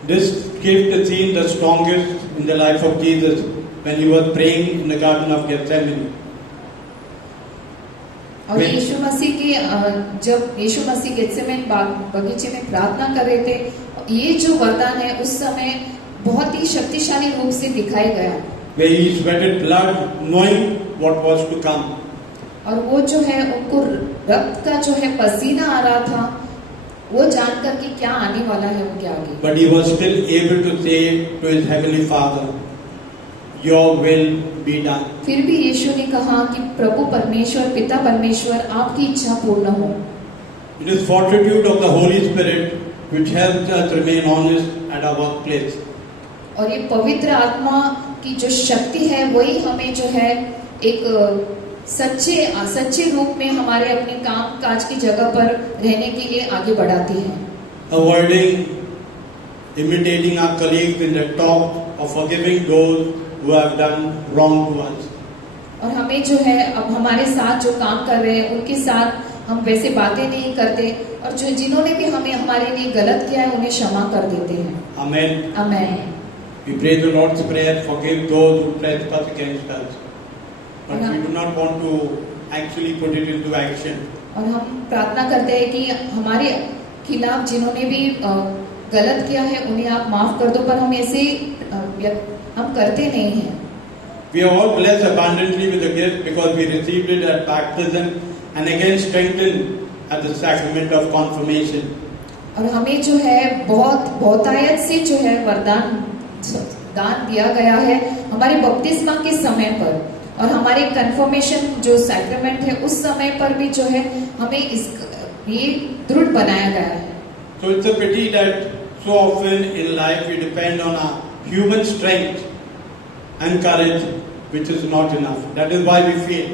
This gift is seen the strongest in the life of Jesus when he was praying in the Garden of Gethsemane. और यीशु मसीह के जब यीशु मसीह गेत्सेमन बगीचे में प्रार्थना कर रहे थे, ये जो वरदान है उस समय बहुत ही शक्तिशाली रूप से दिखाई गया। Where he sweated blood, knowing what was to come. और वो जो है उनको रक्त का जो है पसीना आ रहा था, वो जानकर कि क्या आने वाला है उनके आगे। But he was still able to say to his heavenly Father, "Your will be done." फिर भी यीशु ने कहा कि प्रभु परमेश्वर, पिता परमेश्वर, आपकी इच्छा पूर्ण हो। It is fortitude of the Holy Spirit which helps us remain honest at our workplace. और ये पवित्र आत्मा की जो शक्ति है वही हमें जो है एक सच्चे रूप में हमारे अपने काम काज की जगह पर रहने के लिए आगे बढ़ाती है। Avoiding imitating our colleagues in the talk or forgiving those who have done wrong to us. और हमें जो है अब हमारे साथ जो काम कर रहे हैं उनके साथ हम वैसे बातें नहीं करते, और जो जिन्होंने भी हमें हमारे लिए गलत किया है उन्हें क्षमा कर देते हैं। Amen. Amen. We pray the Lord's Prayer, forgive those who trespass against us. But we do not want to actually put it into action. और हम प्रार्थना करते हैं कि हमारे खिलाफ जिन्होंने भी गलत किया है उन्हें आप माफ कर दो, पर हम ऐसे हम करते नहीं हैं। We are all blessed abundantly with the gift because we received it at baptism and again strengthened at the sacrament of confirmation. और हमें जो है बहुतायत से जो है वरदान दान दिया गया है हमारे बपतिस्मा के समय पर, और हमारे कंफर्मेशन जो सैक्रेमेंट है उस समय पर भी जो है हमें ये दृढ़ बनाया गया है. So it's a pity that so often in life we depend on our human strength and courage, which is not enough. That is why we fail.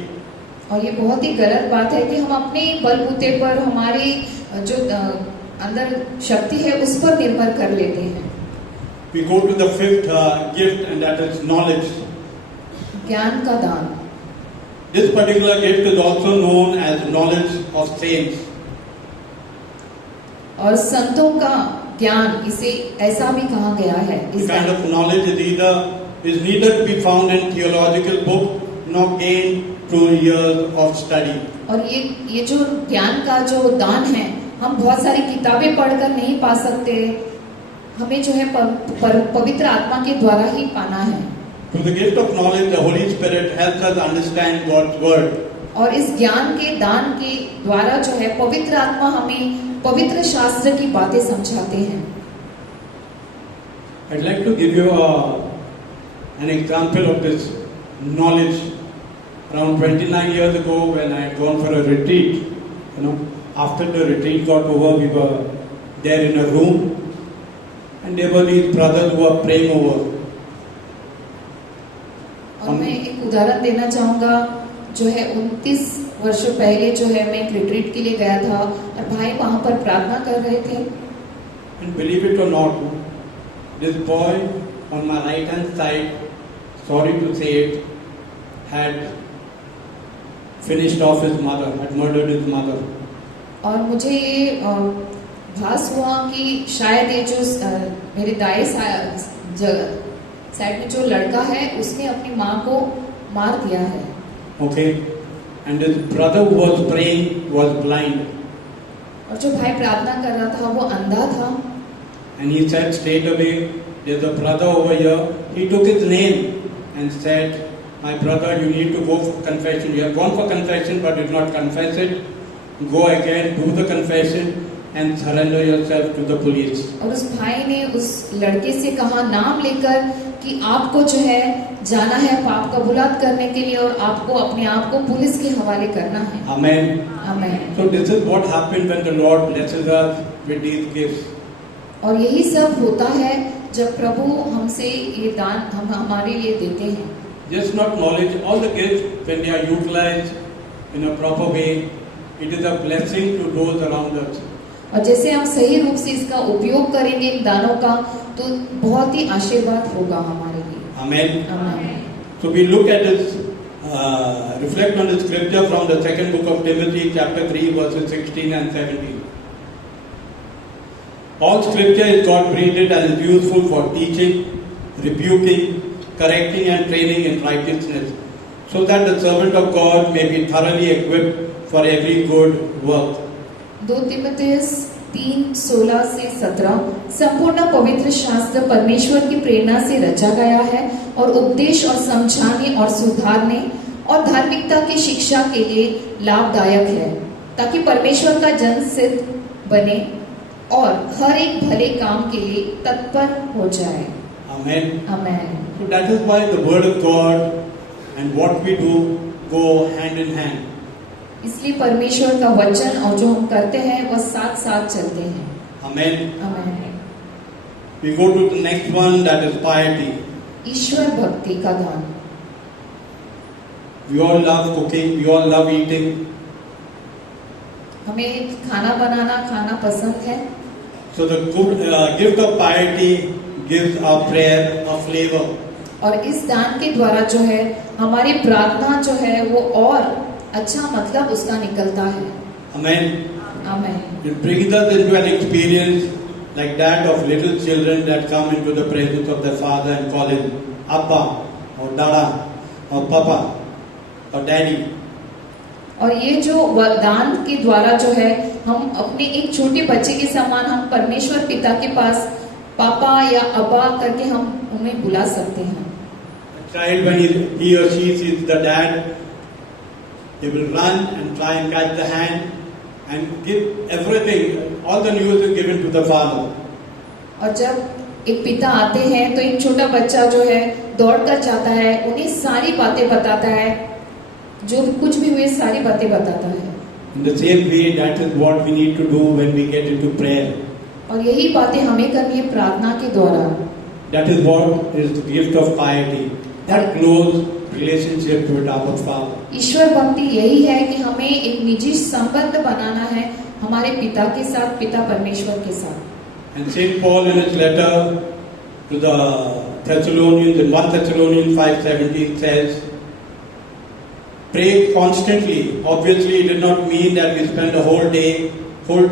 और ये बहुत ही गलत बात है कि हम अपने बलबूते पर हमारी जो अंदर शक्ति है उस पर निर्भर कर लेते हैं. We go to the fifth gift, and that is knowledge. ज्ञान का दान. This particular gift is also known as knowledge of saints. और संतों का ज्ञान, इसे ऐसा भी कहा गया है. This kind of knowledge is neither to be found in theological book nor gained through years of study. और ये जो ज्ञान का जो दान है हम बहुत सारी किताबें पढ़कर नहीं पा सकते. हमें जो है पवित्र आत्मा के द्वारा ही पाना है. Through the gift of knowledge, the Holy Spirit helps us understand God's word. और इस ज्ञान के दान के द्वारा जो है पवित्र आत्मा हमें पवित्र शास्त्र की बातें समझाते हैं. I'd like to give you an example of this knowledge. Around 29 years ago, when I had gone for a retreat, after the retreat got over, we were there in a room, and there were these brothers who were praying over. और मैं एक उदाहरण देना चाहूँगा. जो है 29 वर्षों पहले जो है मैं एक रिट्रीट के लिए गया था और भाई वहाँ पर प्रार्थना कर रहे थे. And believe it or not, this boy on my right hand side, sorry to say it, had finished off his mother, had murdered his mother. और मुझे ये भास हुआ कि शायद ये जो मेरे दाएं साइड में जो लड़का है उसने अपनी माँ को मार दिया है. Okay, and his brother who was praying was blind. और जो भाई प्रार्थना कर रहा था वो अंधा था. And he said straight away, there's a brother over here. He took his name and said, my brother, you need to go for confession. You have gone for confession but did not confess it. Go again, do the confession and surrender yourself to the police. और उस भाई ने उस लड़के से कहा नाम लेकर कि आपको जो है जाना है पाप का बुलात करने के लिए और आपको अपने आप को पुलिस के हवाले करना है. Amen. Amen. So this is what happened when the Lord blesses us with these gifts. और यही सब होता है जब प्रभु हमसे ये दान हमारे लिए देते हैं. Just not knowledge, all the gifts when they are utilized in a proper way, it is a blessing to those around us. और जैसे हम सही रूप से इसका उपयोग करेंगे इन दानों का तो बहुत ही आशीर्वाद होगा हमारे लिए. Amen. Amen. So we look at this, reflect on the scripture from the second book of Timothy, chapter 3, verses 16 and 17. All scripture is God-breathed and is useful for teaching, rebuking, correcting and training in righteousness, so that the servant of God may be thoroughly equipped for every good work. 2 तिमुथियुस 3:16 से 17 संपूर्ण पवित्र शास्त्र परमेश्वर की प्रेरणा से रचा गया है और उपदेश और समझाने और सुधारने और धार्मिकता की शिक्षा के लिए लाभदायक है ताकि परमेश्वर का जन सिद्ध बने और हर एक भले काम के लिए तत्पर हो जाए. Amen. Amen. So that is why the word of God and what we do go hand in hand. इसलिए परमेश्वर का वचन और जो हम करते हैं वह साथ साथ चलते हैं. Amen. Amen. We go to the next one, that is piety. ईश्वर भक्ति का दान. We all love cooking, we all love eating. हमें खाना बनाना खाना पसंद है. So the gift of piety gives our prayer a flavor. और इस दान के द्वारा जो है हमारी प्रार्थना जो है वो और अच्छा मतलब उसका निकलता है. Amen. Amen. It brings us into an experience like that of little children that come into the presence of their father and call him Abba or Dada or Papa or Daddy. और ये जो वरदान के द्वारा जो है हम अपने एक छोटे बच्चे के समान हम परमेश्वर पिता के पास पापा या अब्बा करके हम उन्हें बुला सकते हैं. A child, when he or she sees the dad, they will run and try and catch the hand and give everything. All the news is given to the father. और जब एक पिता आते हैं तो एक छोटा बच्चा जो है दौड़ कर जाता है, उन्हें सारी बातें बताता है, जो भी कुछ भी हुए सारी बातें बताता है। In the same way, that is what we need to do when we get into prayer. और यही बातें हमें करनी है प्रार्थना के द्वारा। That is what is the gift of piety. That close relationship with our Father. ईश्वर भक्ति यही है कि हमें एक निजी संबंध बनाना है हमारे पिता के साथ, पिता परमेश्वर के साथ। And Saint Paul in his letter to the Thessalonians in 1 Thessalonians 5:17 says, pray constantly. Obviously, it did not mean that we spend the whole day, full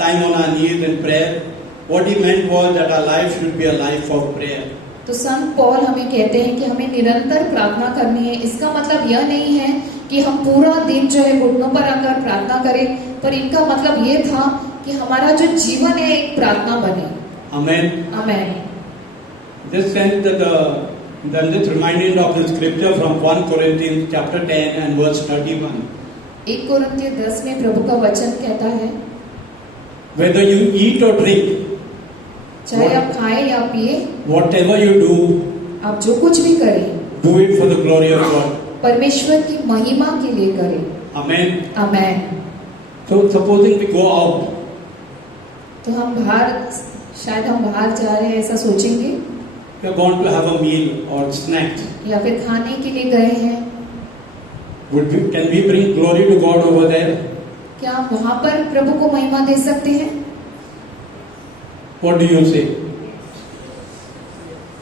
time on our knees in prayer. What he meant was that our life should be a life of prayer. तो संत पौल हमें कहते हैं कि हमें निरंतर प्रार्थना करनी है। इसका मतलब यह नहीं है कि हम पूरा दिन जो है घुटनों पर आकर प्रार्थना करें, पर इनका मतलब ये था कि हमारा जो जीवन है एक प्रार्थना बने। Amen. Amen. This sense that then this reminding of the scripture from 1 Corinthians chapter 10 and verse 31. 1 कोरिन्थियों 10 में प्रभु का वचन कहता है, Whether you eat or drink, चाहे आप खाएं या पिए, whatever you do, आप जो कुछ भी करें, do it for the glory of God. परमेश्वर की महिमा के लिए करें। Amen. Amen. So supposing we go out, तो हम बाहर, शायद हम बाहर जा रहे हैं ऐसा सोचेंगे, we are going to have a meal or snack. या फिर खाने के लिए गए हैं, Can we bring glory to God over there? क्या हम वहां पर प्रभु को महिमा दे सकते हैं? What do you say?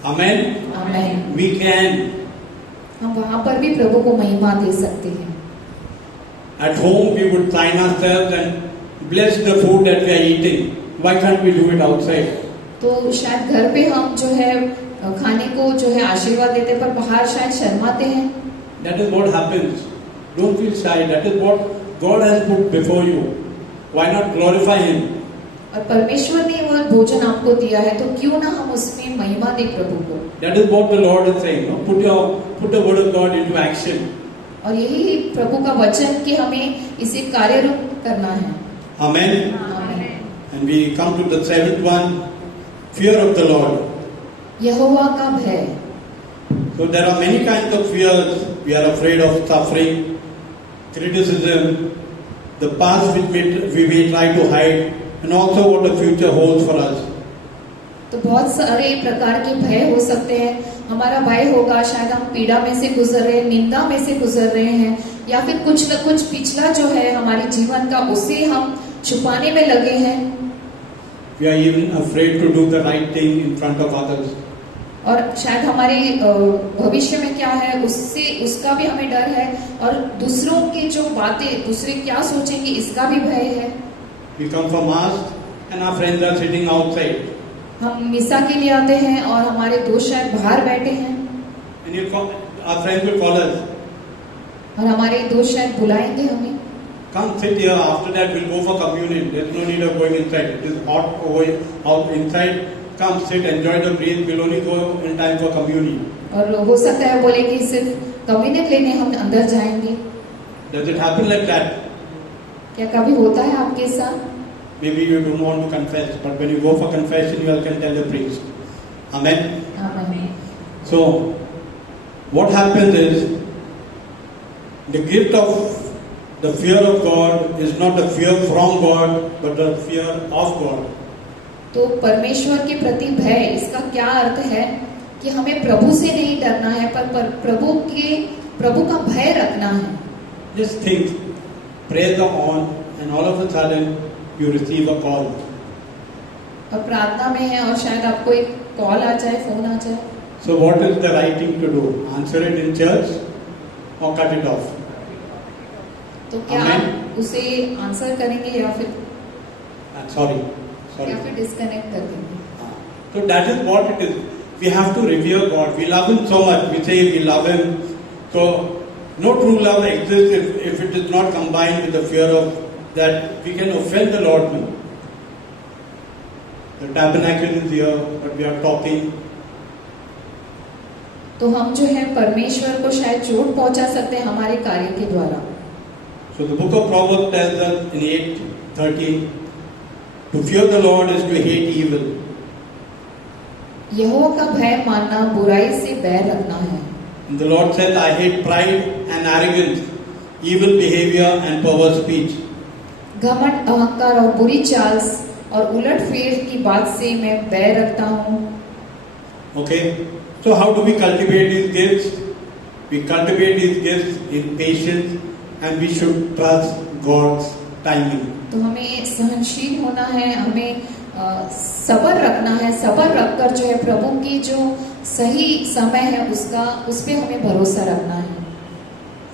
Amen. Amen. We can. हम वहां पर भी प्रभु को महिमा दे सकते हैं। At home we would sign ourselves and bless the food that we are eating. Why can't we do it outside? तो शायद घर पे हम जो है खाने को जो है आशीर्वाद देते हैं, पर बाहर शायद शर्माते हैं। That is what happens. Don't feel shy. That is what God has put before you. Why not glorify Him? और परमेश्वर ने वो भोजन आपको दिया है, तो क्यों ना हम उसमें महिमा दे प्रभु को। That is what the Lord is saying. No? Put the word of God into action. और यही प्रभु का वचन कि हमें इसे कार्यरूप करना है। Amen. आमीन। And we come to the seventh one, fear of the Lord. यहोवा का भय। So there are many kinds of fears. We are afraid of suffering, criticism, the past which we may try to hide, and also what the future holds for us. तो बहुत सारे प्रकार के भय हो सकते हैं। हमारा भय होगा शायद हम पीड़ा में से गुजर रहे हैं, निंदा में से गुजर रहे हैं, या फिर कुछ न कुछ पिछला जो है हमारे जीवन का उसे हम छुपाने में लगे हैं। We are even afraid to do the right thing in front of others. और शायद हमारे भविष्य में क्या है उससे उसका भी हमें डर है, और दूसरों की जो बातें दूसरे क्या सोचेंगे इसका भी भय है। We come for mass and our friends are sitting outside. हम मिसा के लिए आते हैं और हमारे दोस्त शायद बाहर बैठे हैं, And our friends will call us. और हमारे दोस्त शायद बुलाएंगे हमें, Come sit here. After that we'll go for communion. There's no need of going inside. It is hot over out inside. Come sit, enjoy the breeze. We'll only go in time for communion. और हो सकता है बोले कि सिर्फ कम्युनियन लेने हम अंदर जाएंगे। Does it happen like that? क्या कभी होता है आपके साथ? Maybe you don't want to confess, but when you go for confession, you can tell the priest. Amen. आमीन। So, what happens is the gift of the fear of God is not the fear from God, but the fear of God. तो परमेश्वर के प्रति भय, इसका क्या अर्थ है कि हमें प्रभु से नहीं डरना है, पर प्रभु का भय रखना है। Just think, prayers are on, and all of a sudden you receive a call. और प्रार्थना में है और शायद आपको एक कॉल आ जाए, फोन आ जाए, So, what is the right thing to do? Answer it in church or cut it off? तो क्या Amen. आप उसे आंसर करेंगे या फिर Sorry. डिस्कनेक्ट कर देंगे? So that is what it is. We have to revere God. We love Him so much. We say we love Him. So no true love exists if it is not combined with the fear of that we can offend the Lord. No? The tabernacle is here, but we are talking. तो हम जो है परमेश्वर को शायद चोट पहुंचा सकते हैं हमारे कार्य के द्वारा। So the book of Proverbs tells us in 8:13, to fear the Lord is to hate evil. यहोवा का भय मानना बुराई से बैर रखना है। And the Lord said, I hate pride and arrogance, evil behavior and perverse speech. घमंड, अहंकार और बुरी चाल और उलटफेर की बात से मैं बैर रखता हूँ। Okay? So how do we cultivate these gifts? We cultivate these gifts in patience and we should trust God's timing. तो हमें सहनशील होना है, हमें सब्र रखना है, सब्र रखकर जो है प्रभु की जो सही समय है उस पे हमें भरोसा रखना है।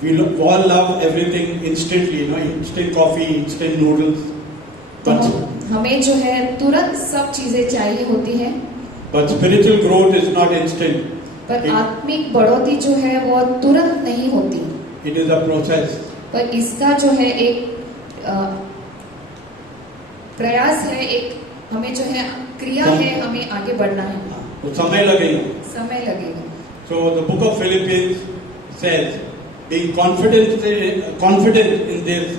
We all love everything instantly, you know, instant coffee, instant noodles. तो But हमें जो है तुरंत सब चीजें चाहिए होती है, spiritual growth is not instant. पर आत्मिक बढ़ोतरी जो है वो तुरंत नहीं होती। It is a process. पर इसका जो है एक प्रयास है, एक हमें जो है क्रिया है, हमें आगे बढ़ना है, तो समय लगेगा. समय लगेगा। So the book of Philippians says, being confident in this,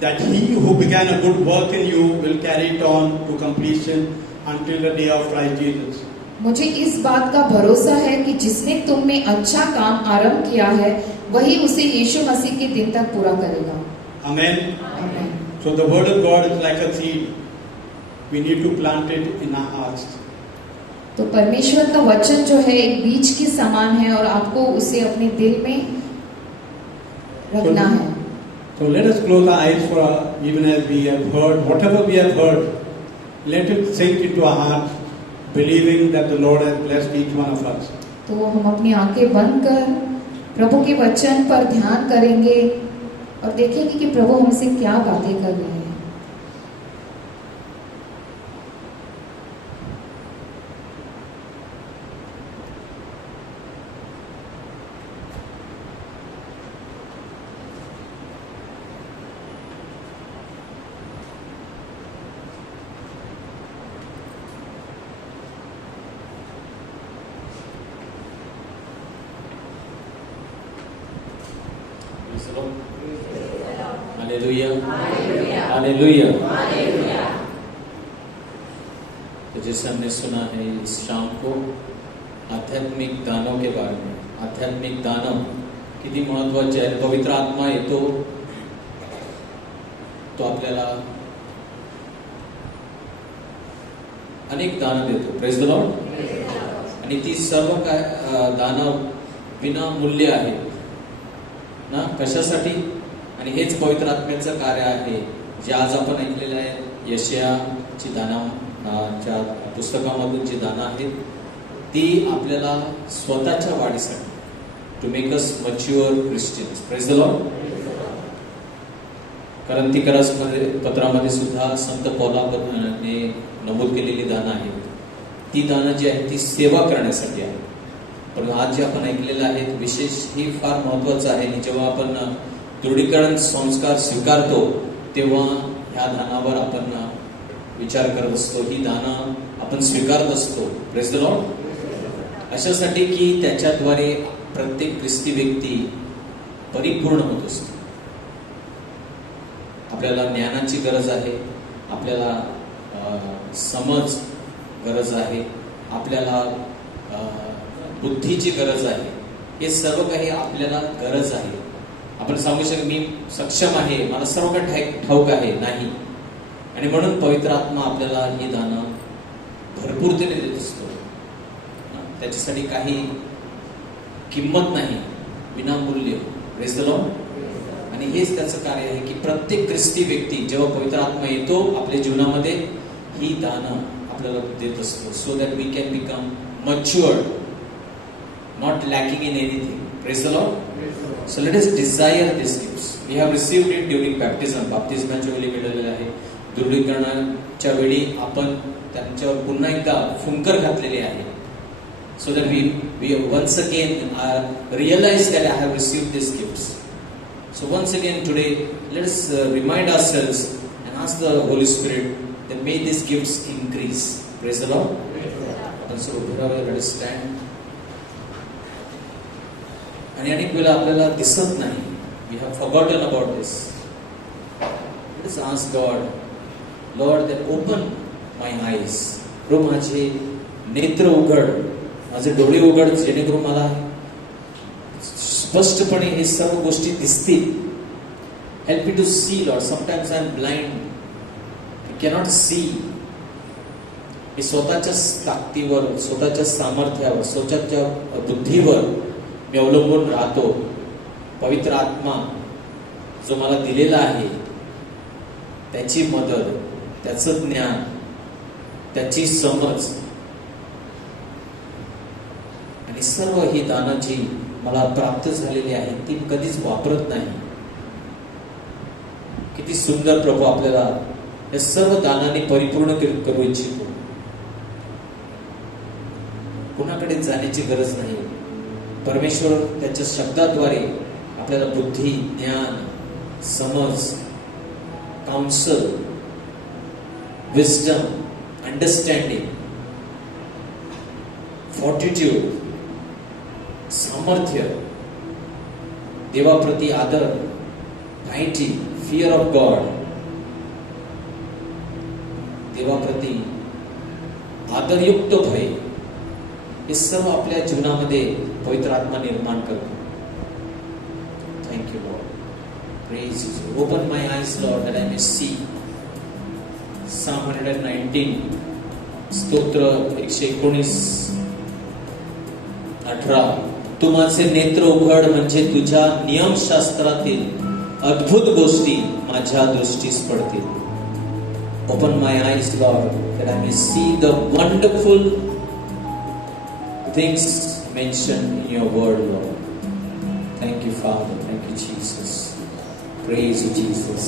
that he who began a good work in you will carry it on to completion until the day of Christ Jesus. मुझे इस बात का भरोसा है कि जिसने तुम में अच्छा काम आरंभ किया है वही उसे यीशु मसीह के दिन तक पूरा करेगा। Amen. आमीन। So the word of God is like a seed. We need to plant it in our hearts. तो परमेश्वर का वचन जो है एक बीज के समान है और आपको उसे अपने दिल में रखना है। So let us close our eyes for even as we have heard, whatever we have heard, let it sink into our hearts, believing that the Lord has blessed each one of us. तो हम अपनी आंखें बंद कर प्रभु के वचन पर ध्यान करेंगे और देखेंगे कि प्रभु हमसे क्या बातें कर रहे हैं। हालेलुया। तो जैसे हमने सुना है इस शाम को आध्यात्मिक दानों के बारे में, आध्यात्मिक दानव किती महत्वाचे आहे। पवित्र आत्मा येतो तो आपल्याला अनेक दान देतो, प्रेज द लॉर्ड। आणि ती सर्व काय दानव विना मूल्य आहे ना, कशासाठी? आणि हेच पवित्र आत्म्याचं कार्य आहे जे आज आपण ऐकलेलं आहे। यशायाची दानाच्या पुस्तकामधून जी दानं आहेत ती आपल्याला स्वतःच्या वाढीसाठी, to make us mature Christians, praise the Lord. करंथीकरास पत्रामध्ये सुद्धा संत पौलाने नमूद केलेली दानं आहेत। ती दानं जी आहेत ती सेवा करण्यासाठी आहे। पण आज जे आपण ऐकलेलं आहे विशेष ही फार महत्वाचं आहे। आणि जेव्हा आपण दृढीकरण संस्कार स्वीकारतो तेव्हा ह्या दानावर आपण विचार करत असतो, ही दानं आपण स्वीकारत असतो, प्रेज द लॉर्ड। अशासाठी की त्याच्याद्वारे प्रत्येक ख्रिस्ती व्यक्ती परिपूर्ण होत असतो। आपल्याला ज्ञानाची गरज आहे, आपल्याला समज गरज आहे, आपल्याला बुद्धीची गरज आहे। हे सर्व काही आपल्याला गरज आहे। आपण सांगू शकतो मी सक्षम आहे, मला सर्व काही ठाऊक आहे, नाही। आणि म्हणून पवित्र आत्मा आपल्याला ही दानं भरपूरतेने देत असतो। त्याच्यासाठी काही किंमत नाही, विनामूल्य, प्रेज द लॉर्ड। आणि हेच त्याचं कार्य आहे की प्रत्येक ख्रिस्ती व्यक्ती जेव्हा पवित्र आत्मा येतो आपल्या जीवनामध्ये ही दानं आपल्याला देत असतो, so that we can become matured, not lacking in anything, praise the Lord। So let us desire these gifts. We have received it during baptism, बाप्तिस्माच्या वेळी मिळालेले आहे। दृढीकरणाच्या वेळी आपण त्यांच्यावर पुन्हा एकदा फुंकर घातलेले आहे, so that we once again realize that I have received these gifts. So once again today let us remind ourselves and ask the Holy Spirit that may these gifts increase, praise the Lord। आपण सर्व उभे राहूया, let us stand। आणि अनेक वेळा आपल्याला दिसत नाही, we have forgotten about this. Let us ask God, Lord, that open my eyes, प्रभू माझे नेत्र उघड, माझे डोळे उघड, जेणेकरून मला स्पष्टपणे हे सर्व गोष्टी दिसतील. Help me to see Lord. Sometimes I am blind, I cannot see. मी स्वतःच्या ताकदीवर, स्वतःच्या सामर्थ्यावर, स्वतःच्या बुद्धीवर मी अवलंबून राहतो. पवित्र आत्मा जो मला दिलेला आहे त्याची मदत, त्याचं ज्ञान, त्याची समज आणि सर्व ही दानं जी मला प्राप्त झालेली आहेत ती कधीच वापरत नाही. किती सुंदर प्रभू आपल्याला या सर्व दानांनी परिपूर्ण करू इच्छितो. कुणाकडे जाण्याची गरज नाही. परमेश्वर त्याच्या शब्दाद्वारे आपल्याला बुद्धी, ज्ञान, समज, काउन्सल, विस्डम, अंडरस्टँडिंग, फॉर्टिट्यूड, सामर्थ्य, देवाप्रती आदर, पायटी, फिअर ऑफ गॉड, देवाप्रती आदरयुक्त भय, हे सर्व आपल्या जीवनामध्ये पवित्र आत्मा निर्माण करतो. Thank you Lord. Praise you. Open my eyes Lord that I may see. Psalm 119, स्तोत्र 119, 18. तू माझे नेत्र उघड, म्हणजे तुझ्या नियमशास्त्रातील अद्भुत गोष्टी माझ्या दृष्टीस पडतील. Open my eyes, Lord, that I may see the wonderful things mentioned in your word, Lord. Thank you, Father. Thank you, Jesus. Praise you, Jesus.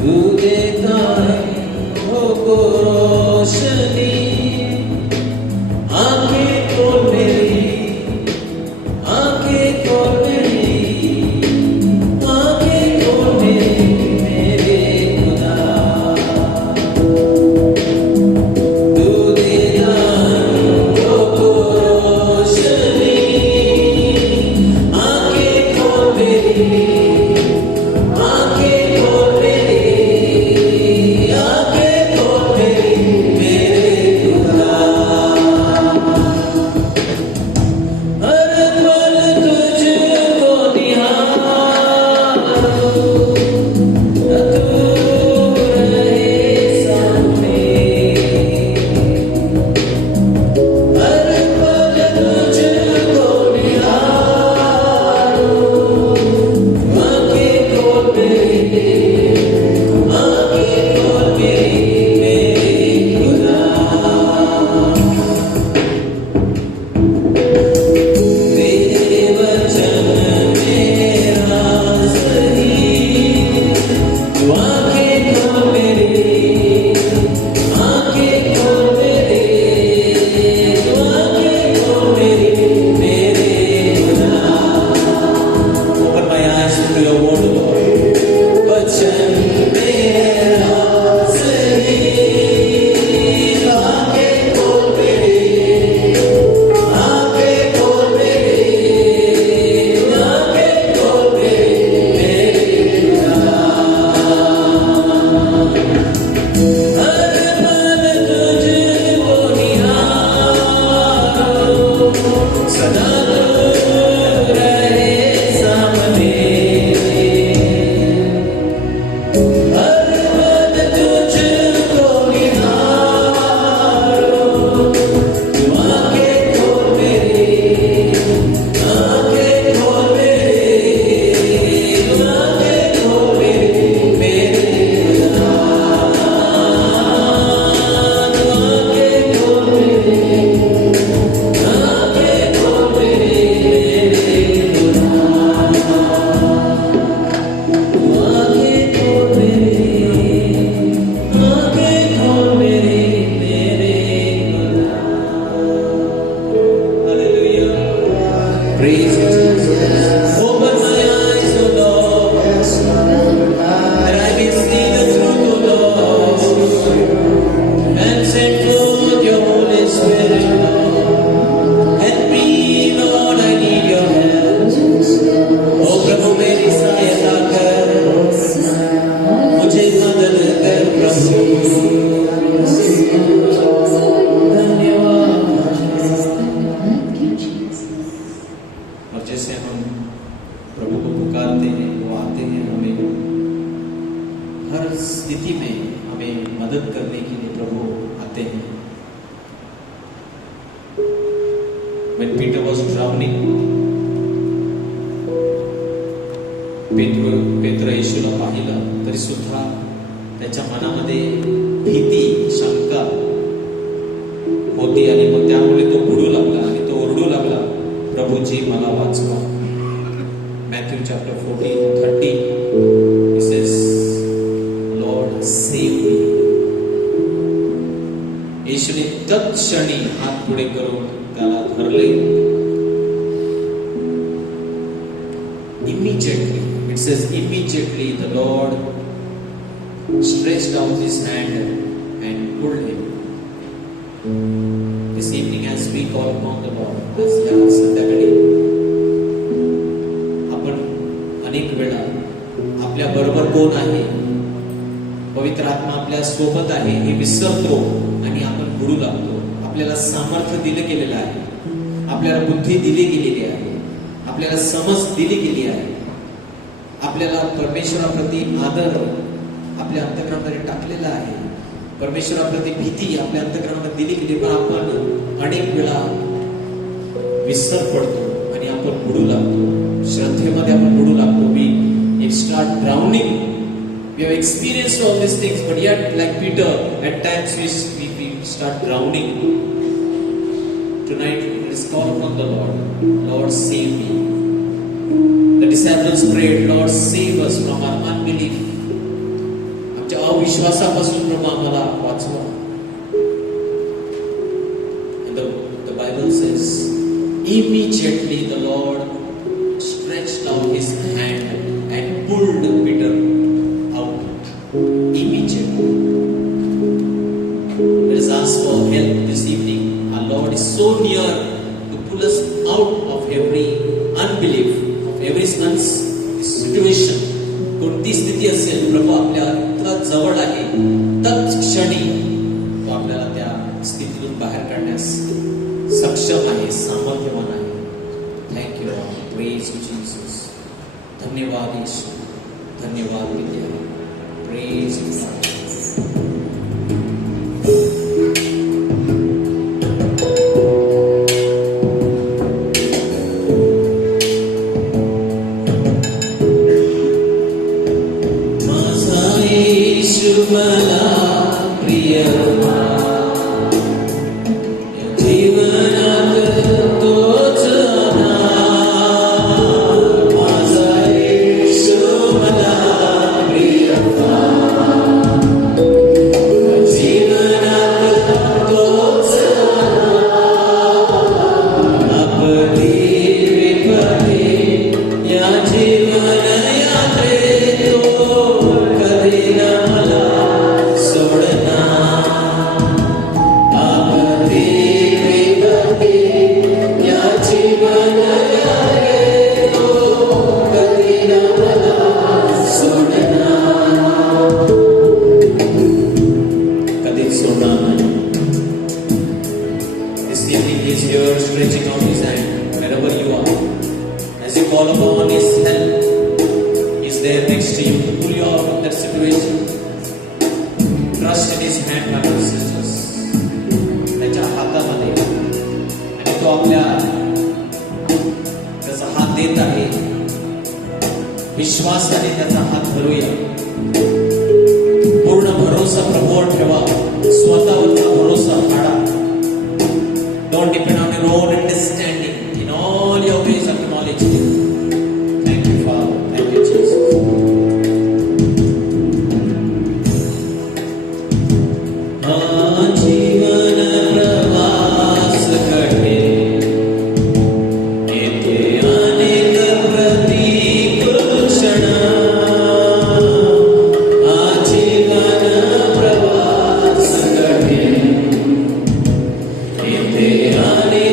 तू देता हो को रोशनी, आंखें खोल मेरी, आंखें खोल मेरी, आंखें खोल मेरे खुदा. तू देता हो को रोशनी, आंखें खोल मेरी, आंखें खोल सदा तू रहे सामने. स्थिति में हमें मदद करने के लिए प्रभु आते हैं। When Peter was drowning, पेत्र येशूला पाहिलं तरी सुद्धा त्याच्या मनामध्ये भीती, शंका होती आणि मग त्यामुळे तो बुडू लागला आणि तो ओरडू लागला, प्रभूजी मला वाचवा. Matthew chapter 14:30 he says, Lord save me. येशूने तत्क्षणी हात पुढे करून त्याला धरले. Immediately, it says immediately the Lord stretched out his hand and pulled him. This evening as we call upon the Lord, as या संध्याकाळी आपण अनेक वेळा आपल्या बरोबर कोण आहे, पवित्र आत्मा आपल्या सोबत आहे हे विसरतो आणि आपण बुडू लागतो. आपल्याला सामर्थ्य दिले गेलेलं आहे, आपल्याला बुद्धी दिली गेलेली आहे, आपल्याला समज दिली गेली आहे, आपल्याला परमेश्वराप्रती आदर आपल्या अंतःकरणामध्ये टाकलेला आहे, परमेश्वराप्रती भीती आपल्या अंतःकरणामध्ये दिली गेली, पण आपण अनेक वेळा विसर पडतो आणि आपण बुडू लागतो. श्रद्धेमध्ये आपण बुडू लागतो. We start drowning. We have experienced all these things, but yet, like Peter, at times we start drowning. Tonight, let us call upon the Lord. Lord, save me. The disciples prayed, Lord, save us from our unbelief. आमच्या अविश्वासापासून प्रभू आम्हाला वाचवा. And the Bible says, immediately the Lord stretched out his hand and pulled Peter out. Immediately. Let us ask for help this evening. Our Lord is so near to pull us out of every unbelief, of every situation. कोणती स्थिती असेल, प्रभू आपल्या इतका जवळ आहे, तत्क्षणी तो आपल्याला त्या स्थितीतून बाहेर काढण्यास सक्षम आहे, सामर्थ्यवान आहे. Thank you Lord. Praise you Jesus. धन्यवाद येशू, धन्यवाद विद्या. Praise you Lord. विश्वासाने त्याचा हात धरूया. पूर्ण भरोसा प्रभूवर ठेवा. स्वतःवरचा भरोसा काढा. Don't depend on your own understanding. In all your ways acknowledge Him. Thank you, Father. Thank you, Jesus. जीवन प्रवास घडे येथे अनेक प्रतीक क्षण. जीवन प्रवास घडे येथे अनेक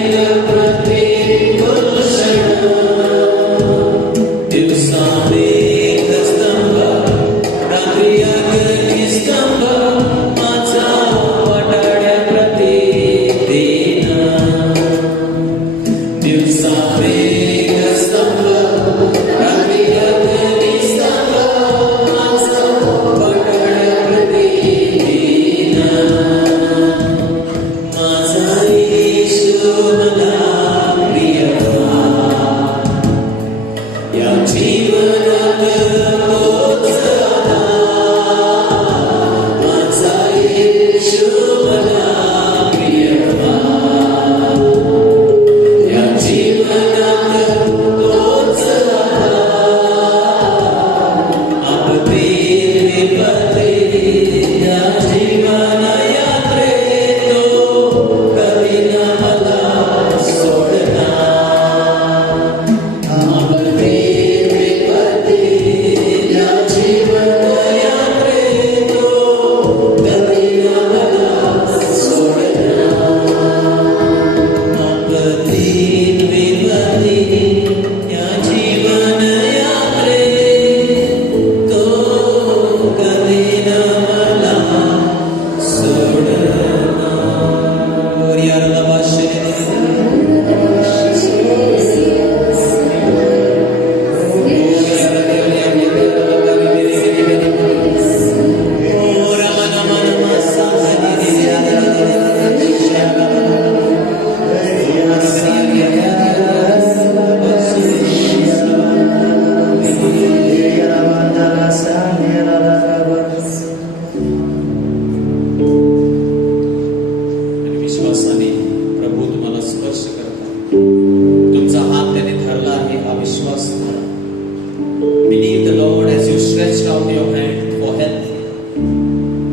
stretched out your hand for help,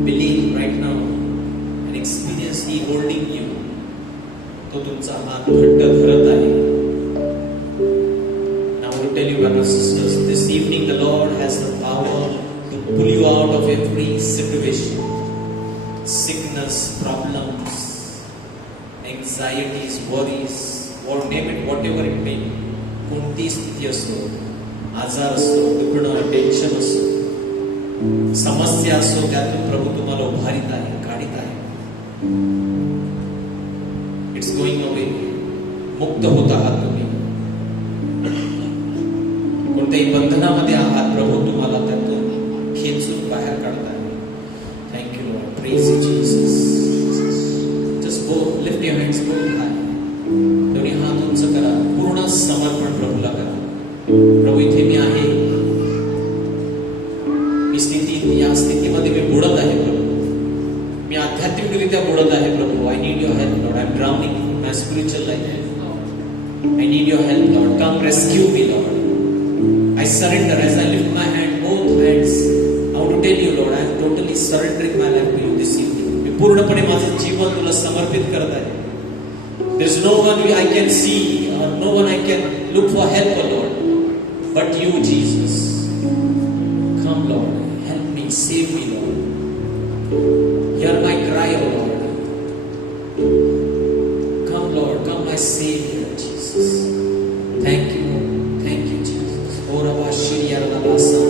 believe right now and experience He holding you. तो तुमचा हात घट्ट धरत आहे. Now I want to tell you, brothers and sisters, this evening the Lord has the power to pull you out of every situation, sickness, problems, anxieties, worries, or name it, whatever it may be. कोणती स्थिती असो, आजार असो, दुखणं, टेन्शन असो, समस्या असो, त्यातून प्रभू तुम्हाला उभारीत आहे, काढीत आहे. It's going away. मुक्त होत आहात तुम्ही. कोणत्याही बंधनामध्ये आहात, प्रभू तुम्हाला त्यातून खेचून बाहेर काढताय. Thank you Lord. Praise you Jesus. Just go, lift your hands, go high. दोन्ही हात उंच करा. पूर्ण समर्पण प्रभूला करा. प्रभू इथे मी आहे. या स्थितीमध्ये मी बुडत आहे प्रभू. मी आध्यात्मिकरित्या बुडत आहे प्रभू. I need your help Lord. I am drowning in my spiritual life. I need your help, Lord. Come rescue me, Lord. I surrender as I lift my hand, both hands. I want to tell you, Lord, I am totally surrendering my life to you this evening. मी पूर्णपणे माझं जीवन तुला समर्पित करत आहे. There is no one I can see or no one I can look for help, O Lord, but you, Jesus. Come, Lord, help me, save me, Lord. Hear my cry, O Lord. Come, Lord, come, my Savior. Thank you, Jesus. Ora bashiriya rabasa,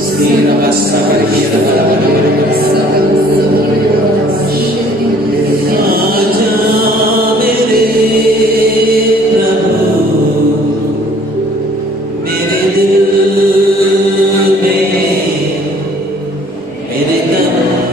sira basa kariya rabasa. Aaja mere Prabhu, mere dil mein, mere dam mein.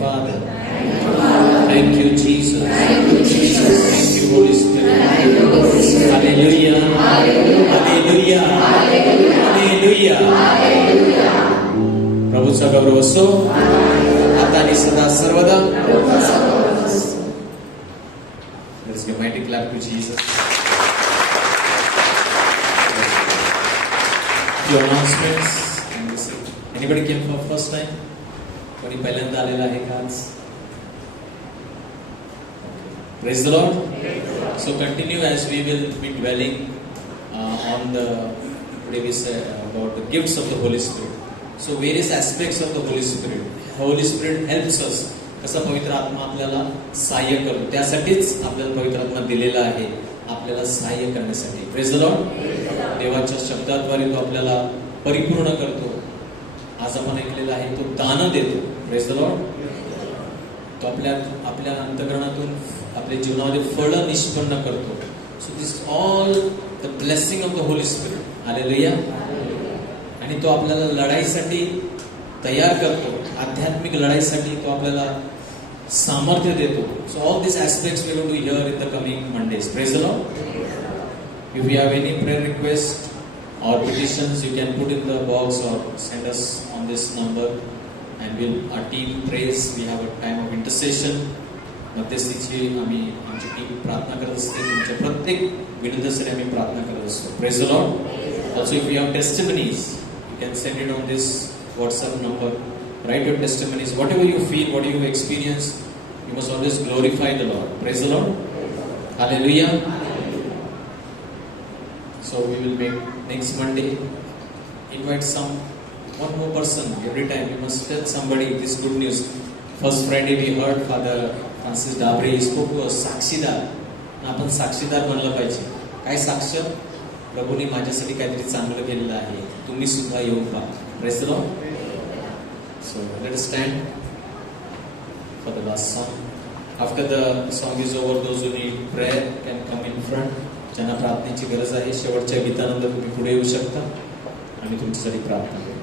Father. Thank you, Jesus. तुमच्याबरोबर असो आता आणि सदा सर्वदा. Let's give a mighty clap to Jesus. Few announcements. Anybody came for first time? कोणी पहिल्यांदा आलेला आहे का आज? Praise the Lord. So continue as we will be dwelling on the, today we say about the gifts of the Holy Spirit. So various aspects of the Holy Spirit. Holy Spirit helps us. कसा पवित्र आत्मा आपल्याला सहाय्य करतो, त्यासाठीच आपल्याला पवित्र आत्मा दिलेला आहे, आपल्याला सहाय्य करण्यासाठी. Praise the Lord. देवाच्या शब्दाद्वारे तो आपल्याला परिपूर्ण करतो. आज आपण ऐकलेला आहे तो दान देतो. Praise the Lord. तो आपल्या अंतःकरणातून आपल्या जीवनामध्ये फळ निष्पन्न करतो. So this all the blessing of the Holi spirit. Hallelujah. आणि तो आपल्याला लढाईसाठी तयार करतो, आध्यात्मिक लढाईसाठी तो आपल्याला सामर्थ्य देतो. So all this aspects we will do here in the coming Mondays. Praise the Lord. If you have any prayer request or petitions, you can put in the box or send us on this number and our team prays. We have a time of intercession. मध्यस्थीची आम्ही आमची टीम प्रार्थना करत असते. तुमच्या प्रत्येक विनंतीसाठी आम्ही प्रार्थना करत असतो. Praise the Lord. Also, if you have testimonies, you can send it on this WhatsApp number. Write your testimonies. Whatever you feel, what you experience, you must always glorify the Lord. Praise the Lord. Hallelujah. So we will make next Monday. Invite one more person every time. You must tell somebody this good news. First Friday we heard Father Francis Dabre spoke to us. साक्षीदार. आपण साक्षीदार बनलं पाहिजे. काय साक्ष? प्रभूने माझ्यासाठी काहीतरी चांगलं केलेलं आहे. तुम्ही सुद्धा येऊन पहा. Praise the Lord. So let us stand for the last song. After the song is over, those who need prayer can come in front. ज्यांना प्रार्थनेची गरज आहे, शेवटच्या गीतानंतर तुम्ही पुढे येऊ शकता. आम्ही तुमच्यासाठी प्रार्थना करू.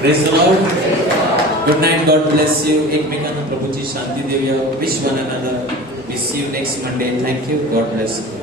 Praise the Lord. Good night. God bless you. एकमेकांना प्रभूची शांती देऊया. Wish one another. We see you next Monday. Thank you. God bless you.